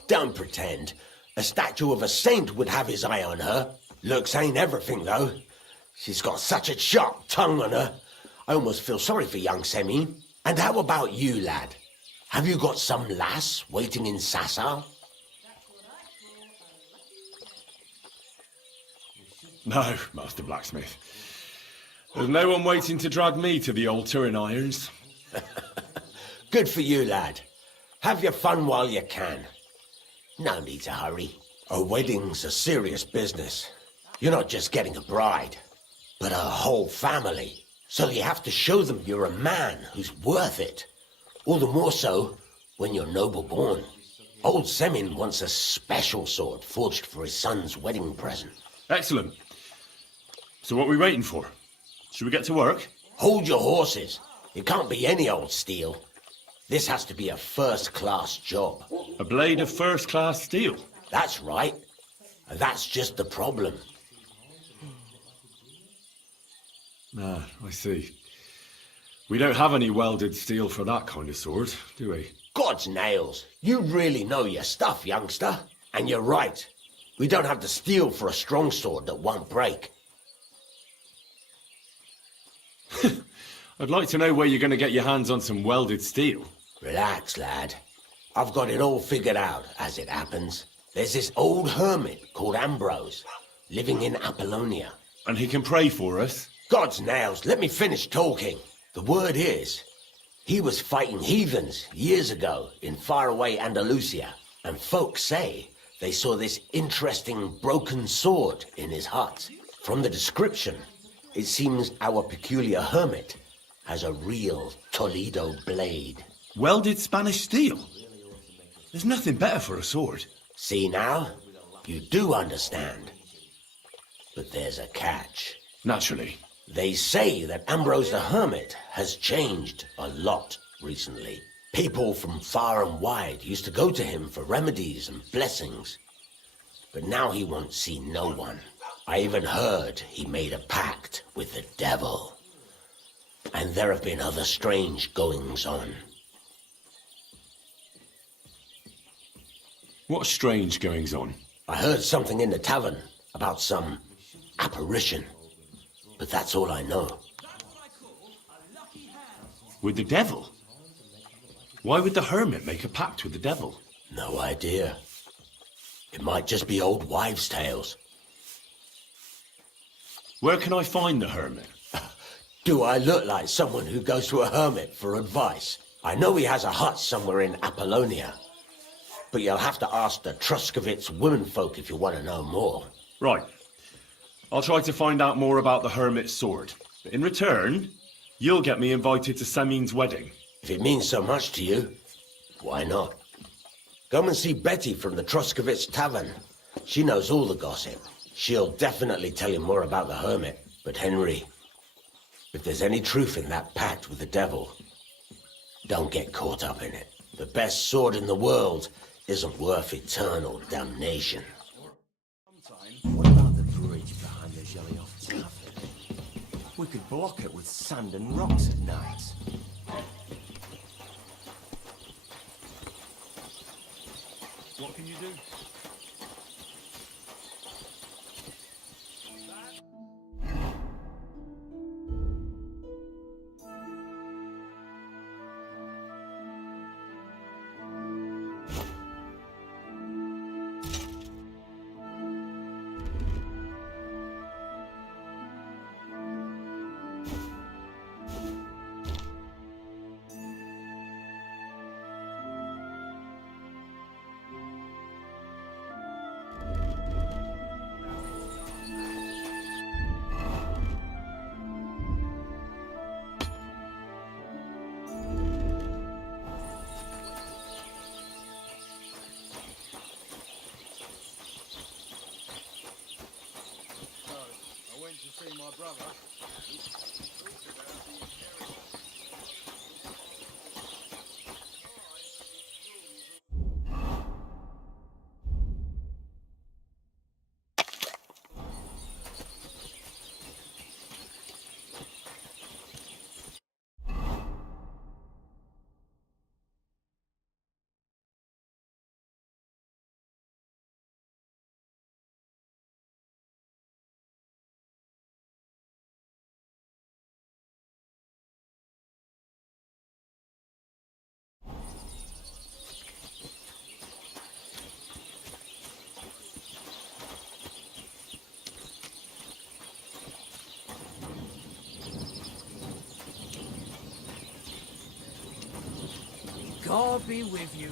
Don't pretend. A statue of a saint would have his eye on her. Looks ain't everything, though. She's got such a sharp tongue on her. I almost feel sorry for young Semin. And how about you, lad? Have you got some lass waiting in Sasau? No, Master Blacksmith. There's no one waiting to drag me to the altar in irons. Good for you, lad. Have your fun while you can. No need to hurry. A wedding's a serious business. You're not just getting a bride, but a whole family. So you have to show them you're a man who's worth it. All the more so when you're noble born. Old Semin wants a special sword forged for his son's wedding present. Excellent. So what are we waiting for? Should we get to work? Hold your horses. It can't be any old steel. This has to be a first-class job. A blade of first-class steel? That's right. And that's just the problem. Ah, I see. We don't have any welded steel for that kind of sword, do we? God's nails. You really know your stuff, youngster. And you're right. We don't have the steel for a strong sword that won't break. I'd like to know where you're going to get your hands on some welded steel. Relax, lad. I've got it all figured out, as it happens. There's this old hermit called Ambrose, living in Apollonia. And he can pray for us? God's nails, let me finish talking. The word is, he was fighting heathens years ago in faraway Andalusia, and folks say they saw this interesting broken sword in his hut. From the description, it seems our peculiar hermit has a real Toledo blade. Welded Spanish steel? There's nothing better for a sword. See now? You do understand. But there's a catch. Naturally. They say that Ambrose the Hermit has changed a lot recently. People from far and wide used to go to him for remedies and blessings. But now he won't see no one. I even heard he made a pact with the devil. And there have been other strange goings-on. What strange goings-on? I heard something in the tavern about some apparition. But that's all I know. With the devil? Why would the hermit make a pact with the devil? No idea. It might just be old wives' tales. Where can I find the hermit? Do I look like someone who goes to a hermit for advice? I know he has a hut somewhere in Apollonia. But you'll have to ask the Truscovitz womenfolk if you want to know more. Right. I'll try to find out more about the hermit's sword. But in return, you'll get me invited to Semin's wedding. If it means so much to you, why not? Come and see Betty from the Truscovitz Tavern. She knows all the gossip. She'll definitely tell you more about the hermit. But Henry, if there's any truth in that pact with the devil, don't get caught up in it. The best sword in the world isn't worth eternal damnation. What about the bridge behind the Jelly-Off Tavern? We could block it with sand and rocks at night. What can you do? See my brother. God be with you.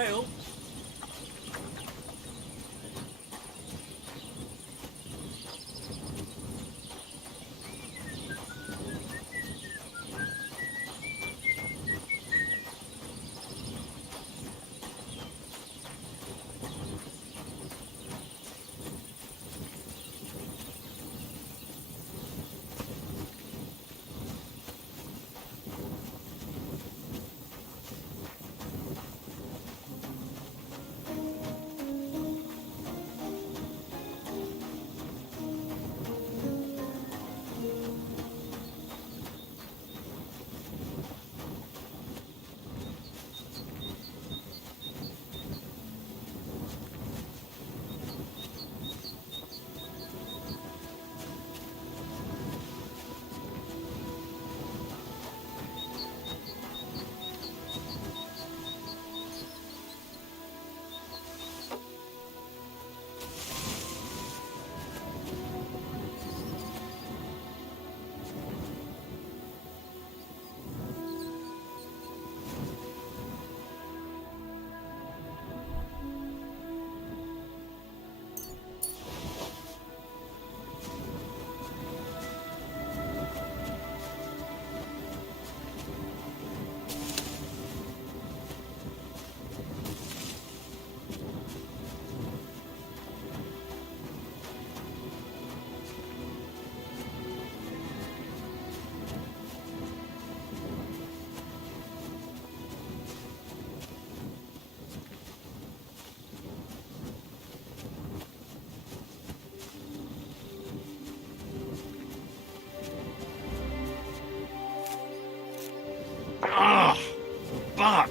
pail. Ah! Back!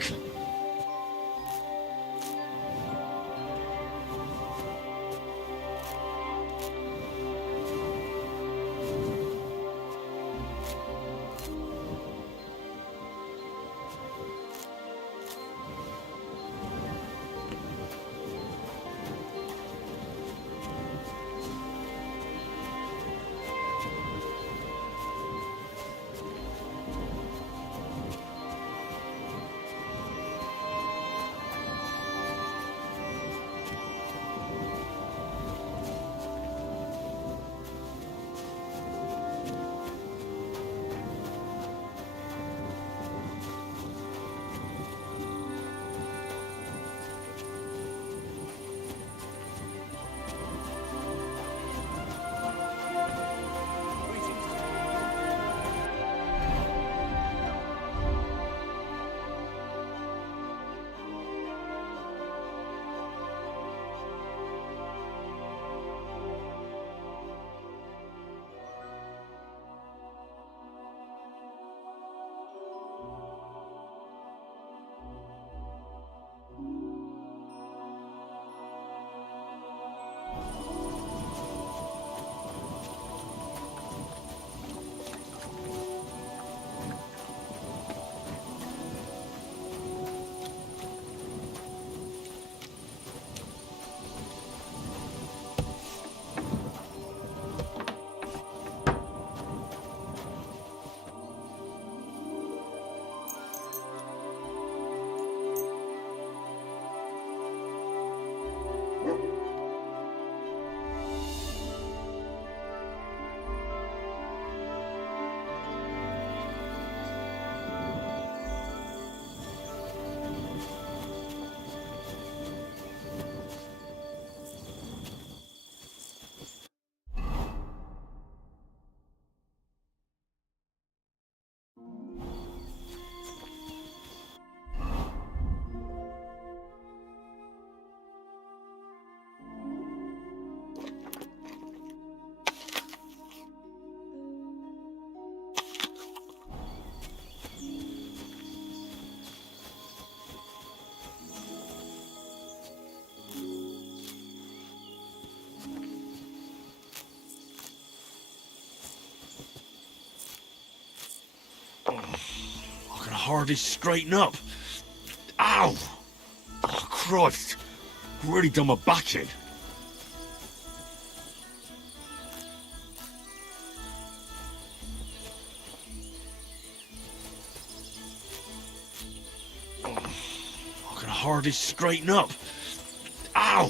I can hardly straighten up. Ow! Oh, Christ! I've really done my back in. I can hardest straighten up. Ow!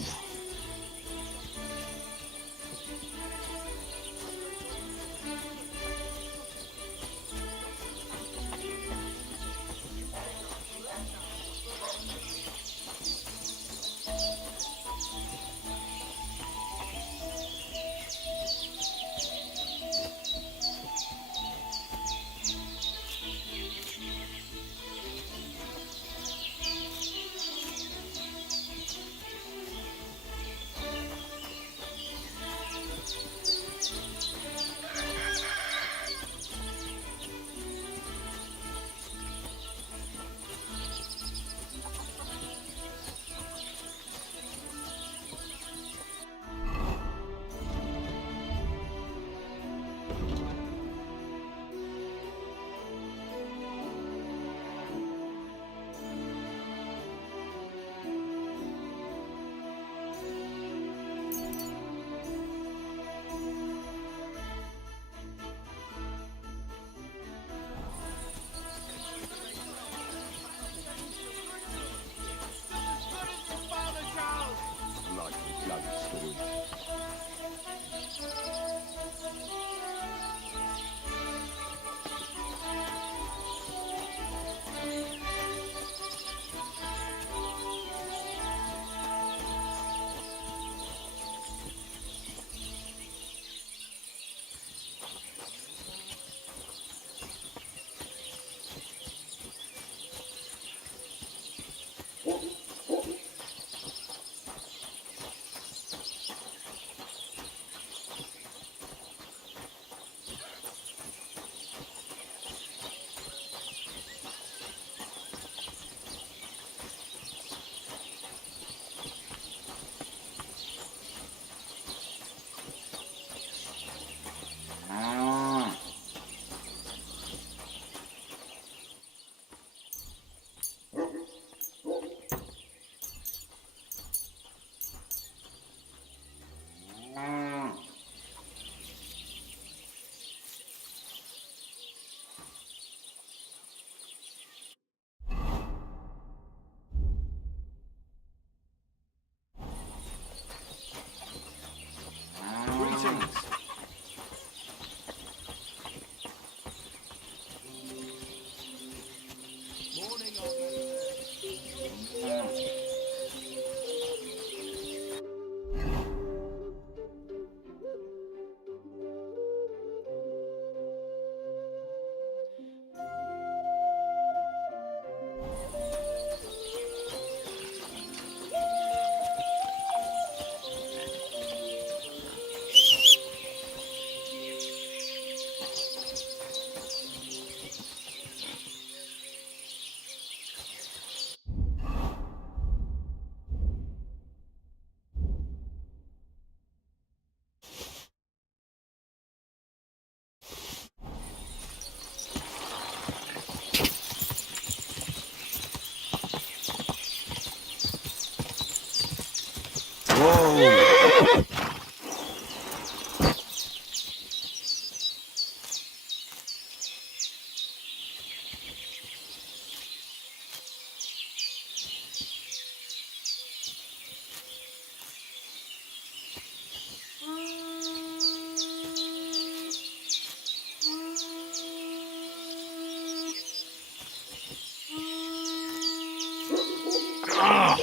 Ah!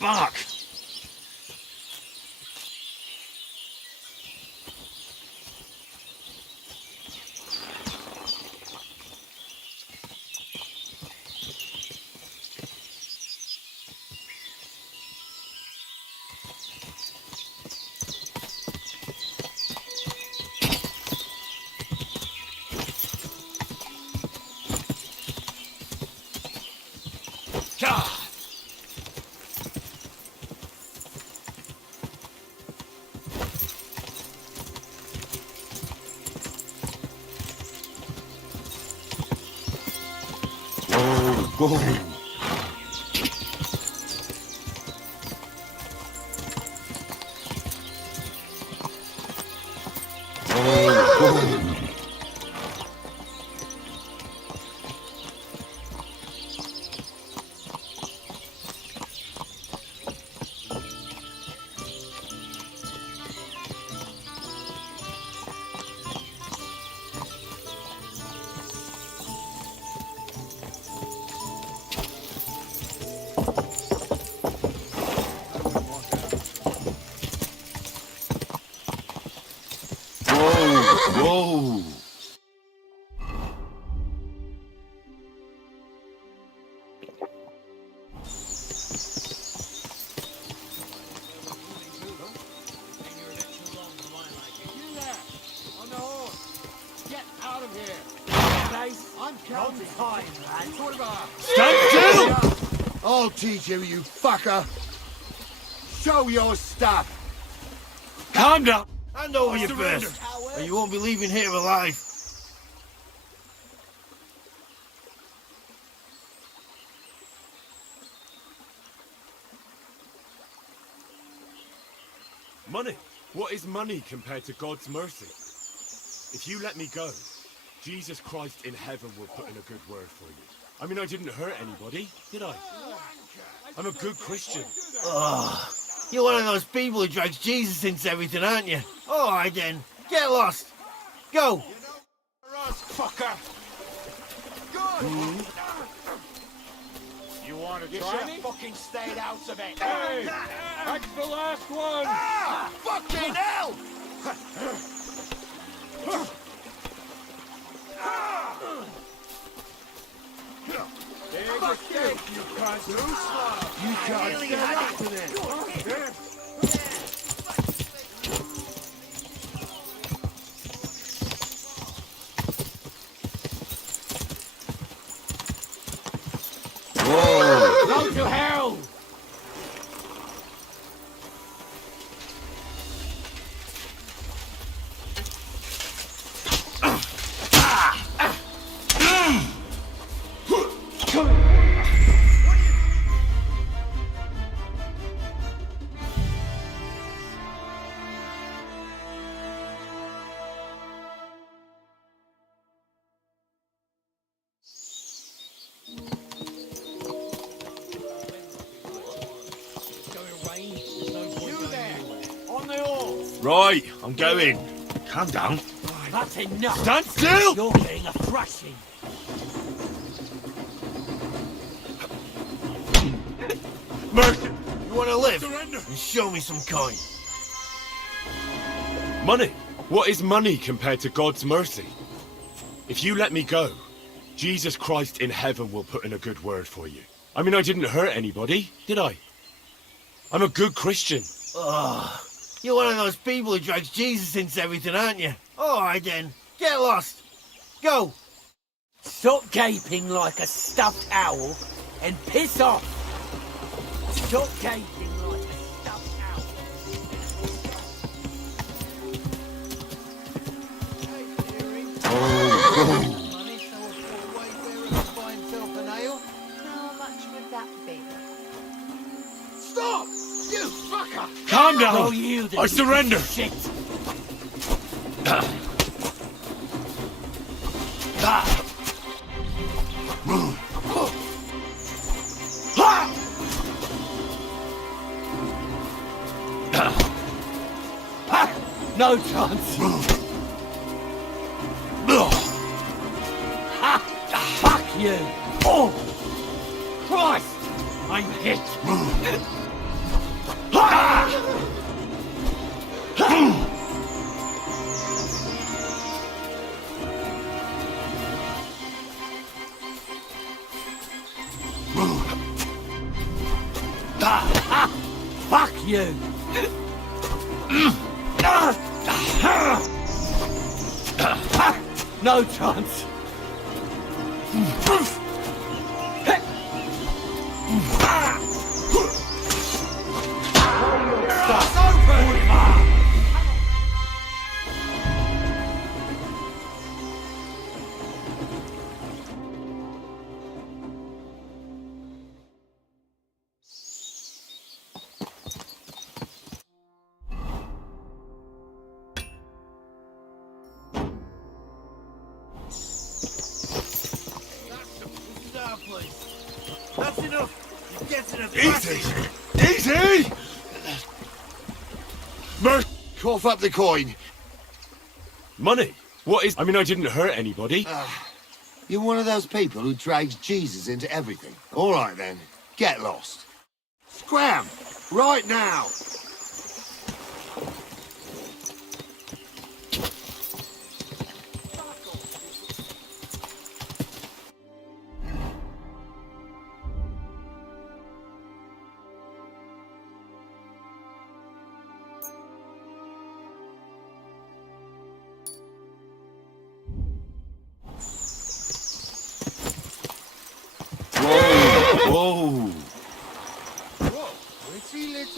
Back! Go. I'm counting. Time, man. Stand still! I'll teach you, you fucker. Show your stuff. Calm down. Hand over your surrender. fist, or you won't be leaving here alive. Money? What is money compared to God's mercy? If you let me go, Jesus Christ in heaven will put in a good word for you. I mean, I didn't hurt anybody, did I? I'm a good Christian. Oh, you're one of those people who drags Jesus into everything, aren't you? All right, then. Get lost. Go. Fucker! Good! You want to try me? Fucking stayed out of it. Hey, that's the last one. Ah! Fucking hell! Fuck you, you cunt. You can't stand up to this. Go to hell. Right, I'm going. Calm down. That's enough. Stand still! You're getting a thrashing. Mercy! You want to live? Surrender! And show me some coin. Money? What is money compared to God's mercy? If you let me go, Jesus Christ in heaven will put in a good word for you. I mean, I didn't hurt anybody, did I? I'm a good Christian. Oh, you're one of those people who drags Jesus into everything, aren't you? All right, then. Get lost. Go. Stop gaping like a stuffed owl and piss off. Stop gaping like a stuffed owl. Money, so a poor wayfarer can buy himself a nail. How much would that be? Stop! You fucker! Calm down! Go you, I surrender! Shit! No chance! Fuck you! Oh! Christ! I'm hit! Fuck you! No chance! That's enough. You're getting a Easy! Easy! Cough up the coin. Money? What is... I mean, I didn't hurt anybody. You're one of those people who drags Jesus into everything. All right, then. Get lost. Scram! Right now!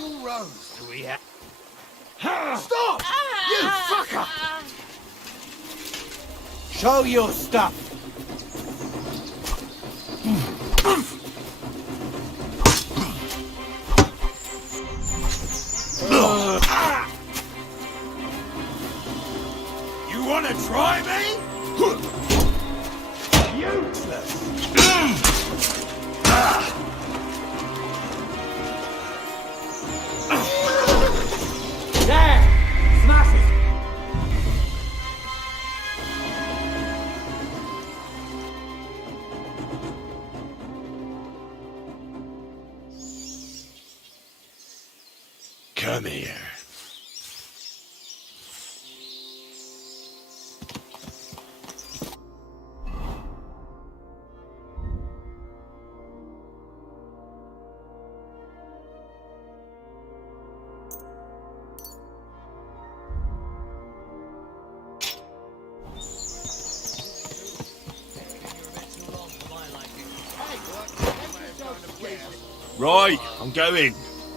Full rows do we have? Stop! You fucker! Show your stuff. You want to try me? Useless. There! Smash it! Come here. Right, I'm going.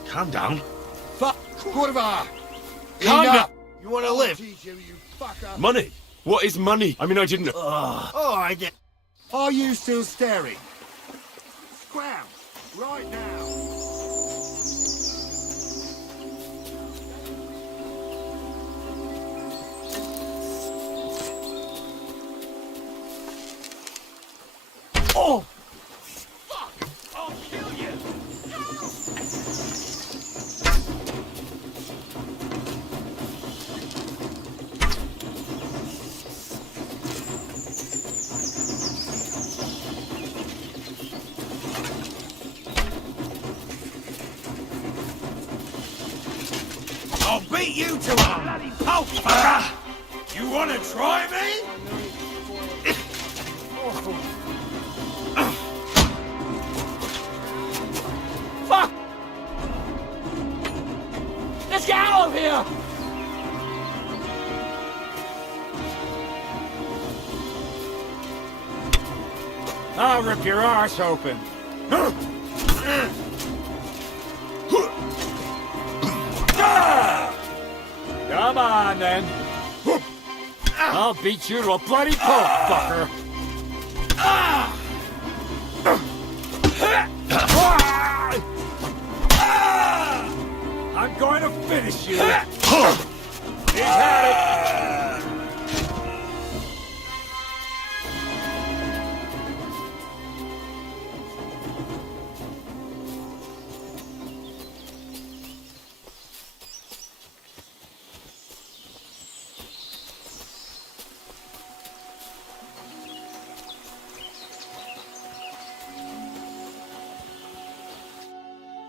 Calm down. Fuck! Kurva! Calm down. You want to live? You fucker! Money? What is money? I mean, I didn't... All right then. Are you still staring? Scram! Right now! Oh! Fuck! I'll kill you! I'll beat you to a bloody pulp, fucker! You want to try me? Fuck! Let's get out of here! I'll rip your arse open. Come on, then. I'll beat you to a bloody pulp, fucker. I'm going to finish you. He's had it.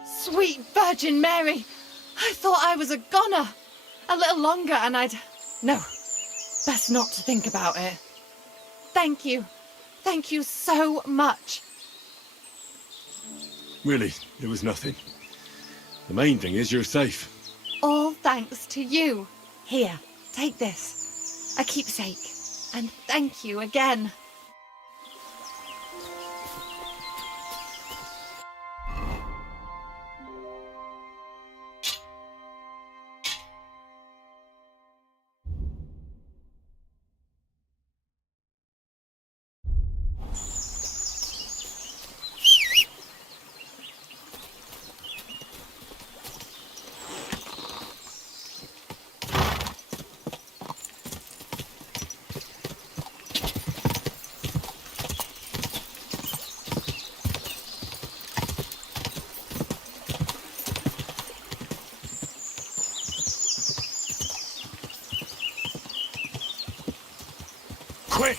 Sweet Virgin Mary! I thought I was a goner. A little longer and I'd... No, best not to think about it. Thank you. Thank you so much. Really, it was nothing. The main thing is you're safe. All thanks to you. Here, take this. A keepsake. And thank you again. Quick!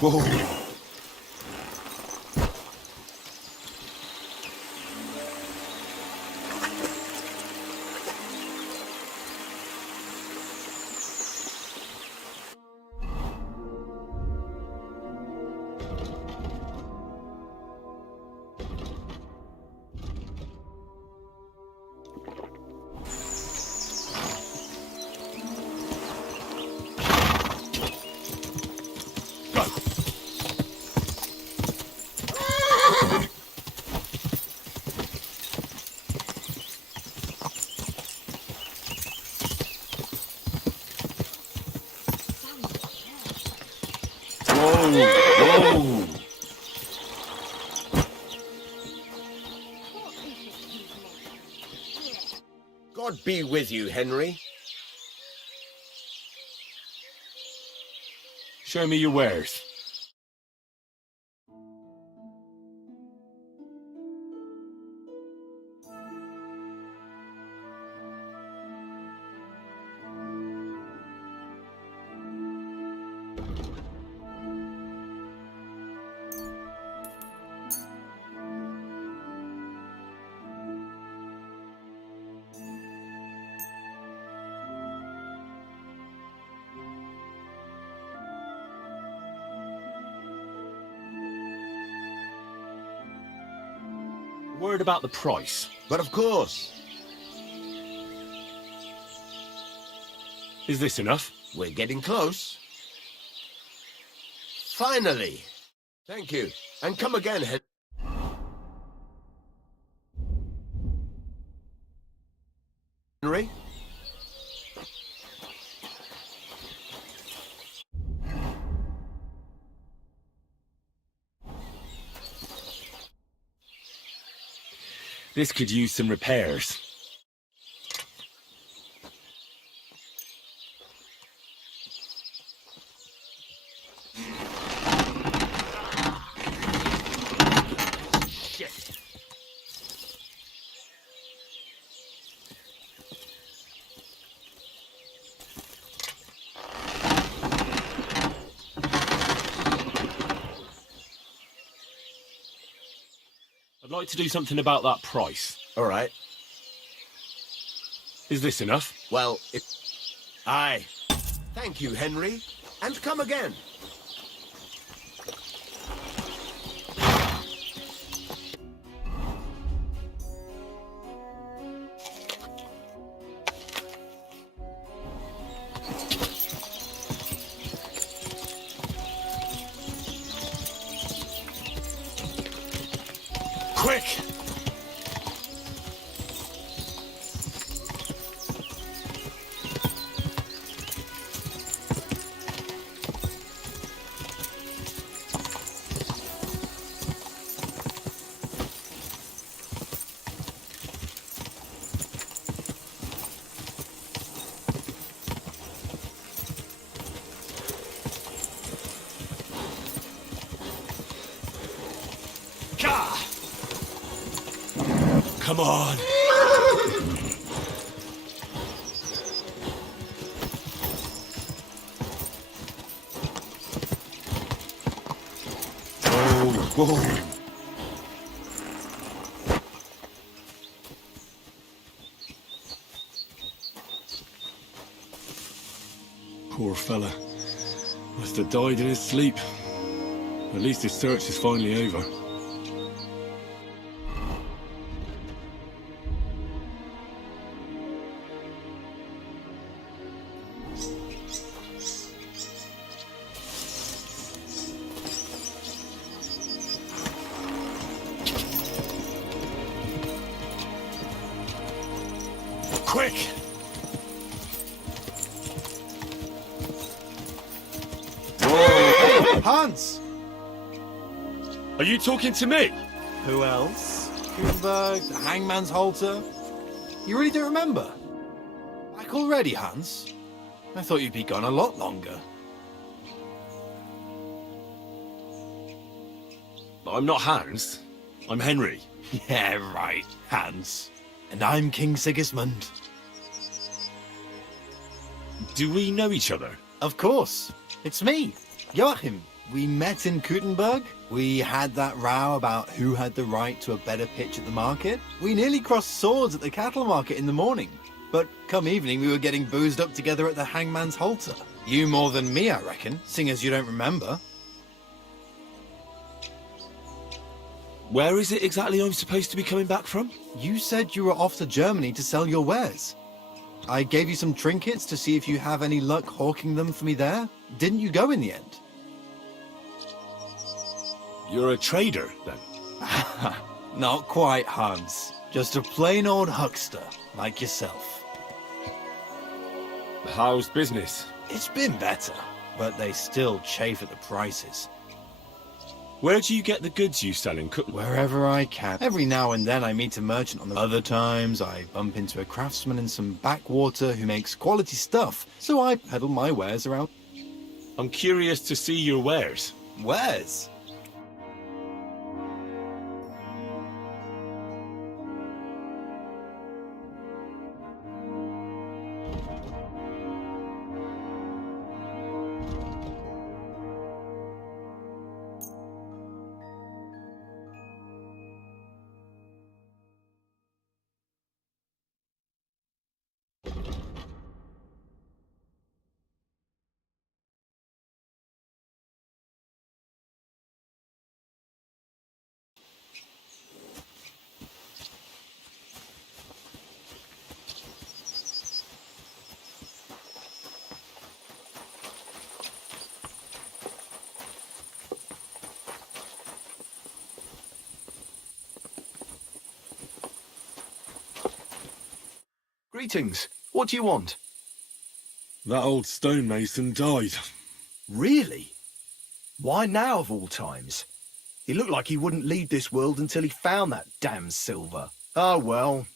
Whoa. God be with you, Henry. Show me your wares. Word about the price. But of course. Is this enough? We're getting close. Finally. Thank you. And come again, Henry. This could use some repairs. Shit. I'd like to do something about that price. All right. Is this enough? Well, aye. Thank you, Henry. And come again. Quick! Come on. Whoa. Poor fella. Must have died in his sleep. At least his search is finally over. Quick! Whoa! Hans! Are you talking to me? Who else? Gutenberg, the Hangman's Halter. You really don't remember? Back already, Hans? I thought you'd be gone a lot longer. I'm not Hans. I'm Henry. Yeah, right, Hans. And I'm King Sigismund. Do we know each other? Of course. It's me, Joachim. We met in Gutenberg. We had that row about who had the right to a better pitch at the market. We nearly crossed swords at the cattle market in the morning. But come evening, we were getting boozed up together at the Hangman's Halter. You more than me, I reckon, seeing as you don't remember. Where is it exactly I'm supposed to be coming back from? You said you were off to Germany to sell your wares. I gave you some trinkets to see if you have any luck hawking them for me there. Didn't you go in the end? You're a trader, then? Not quite, Hans. Just a plain old huckster, like yourself. How's business? It's been better, but they still chafe at the prices. Where do you get the goods you sell in Cook? Wherever I can. Every now and then I meet a merchant on the other times I bump into a craftsman in some backwater who makes quality stuff, so I peddle my wares around. I'm curious to see your wares. Wares? Greetings. What do you want? That old stonemason died. Really? Why now of all times? He looked like he wouldn't leave this world until he found that damn silver. Oh well,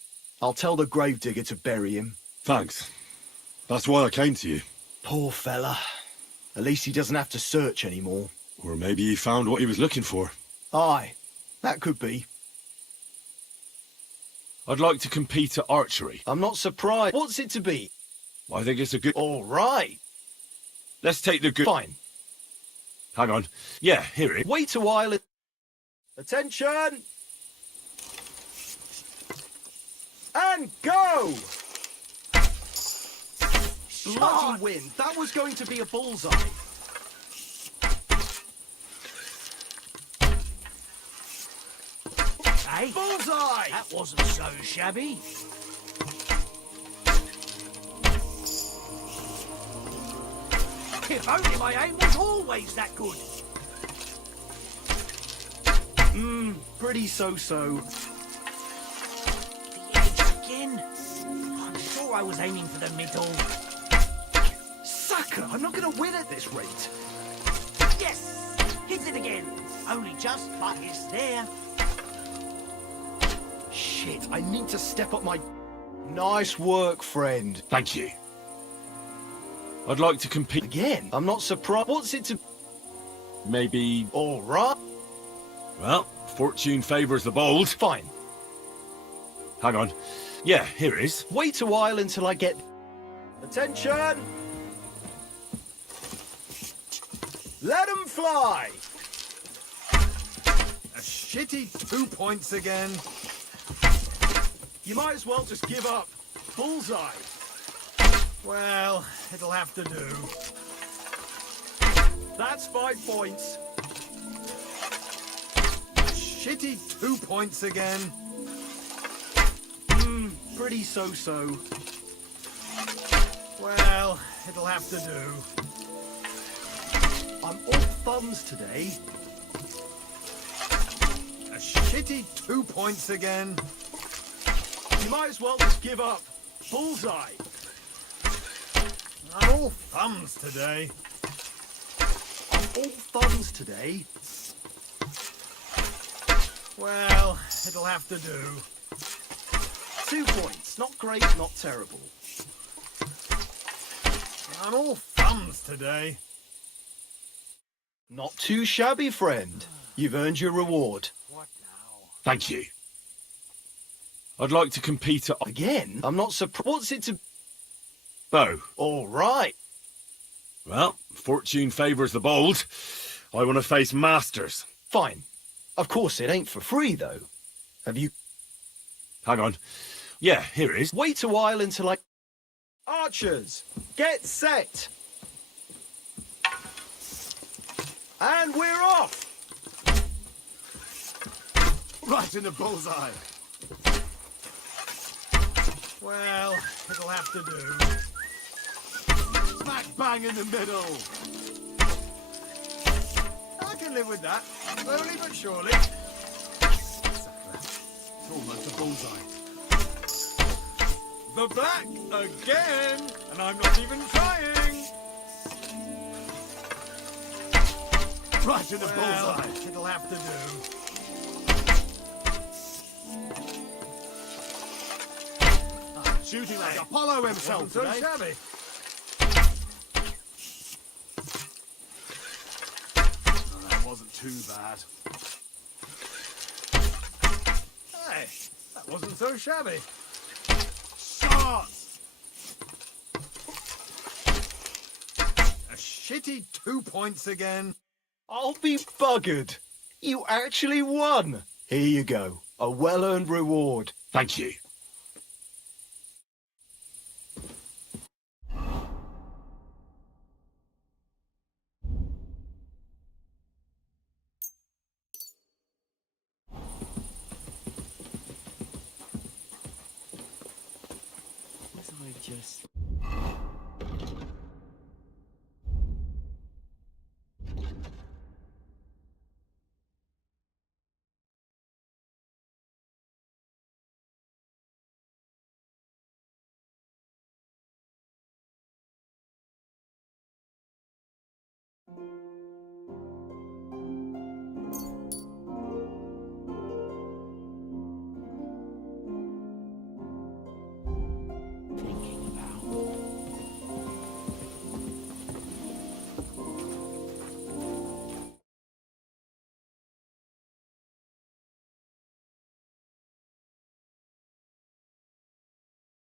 I'll tell the gravedigger to bury him. Thanks. That's why I came to you. Poor fella. At least he doesn't have to search anymore. Or maybe he found what he was looking for. Aye, that could be. I'd like to compete at archery. I'm not surprised. What's it to be? I think it's a good... All right. Let's take the good... Fine. Hang on. Yeah, here it is. Wait a while. Attention! And go! Bloody wind. That was going to be a bullseye. Hey? Bullseye! That wasn't so shabby. If only my aim was always that good. Pretty so-so. The edge again. I'm sure I was aiming for the middle. Sucker! I'm not going to win at this rate. Yes! Hit it again. Only just, but it's there. Shit, I need to step up my... Nice work, friend. Thank you. I'd like to compete... Again? I'm not surprised. What's it to... Maybe... All right. Well, fortune favours the bold. Fine. Hang on. Yeah, here it is. Wait a while until I get... Attention! Let 'em fly! A shitty 2 points again. You might as well just give up. Bullseye. Well, it'll have to do. That's 5 points. Shitty 2 points again. Pretty so-so. Well, it'll have to do. I'm all thumbs today. A shitty 2 points again. You might as well just give up. Bullseye. I'm all thumbs today. I'm all thumbs today. Well, it'll have to do. 2 points. Not great, not terrible. I'm all thumbs today. Not too shabby, friend. You've earned your reward. Thank you. I'd like to compete at... Again? I'm not surprised. What's it to... Bow. All right. Well, fortune favours the bold. I want to face masters. Fine. Of course, it ain't for free, though. Have you... Hang on. Yeah, here it is. Wait a while until I... Archers, get set. And we're off. Right in the bullseye. Well, it'll have to do. Smack bang in the middle. I can live with that. Slowly but surely. It's almost a bullseye. The black again, and I'm not even trying. Right in the bullseye. It'll have to do. Shooting like Apollo himself today. So shabby. Oh, that wasn't too bad. Hey, that wasn't so shabby. Shots! A shitty 2 points again. I'll be buggered. You actually won. Here you go. A well-earned reward. Thank you. Was I just...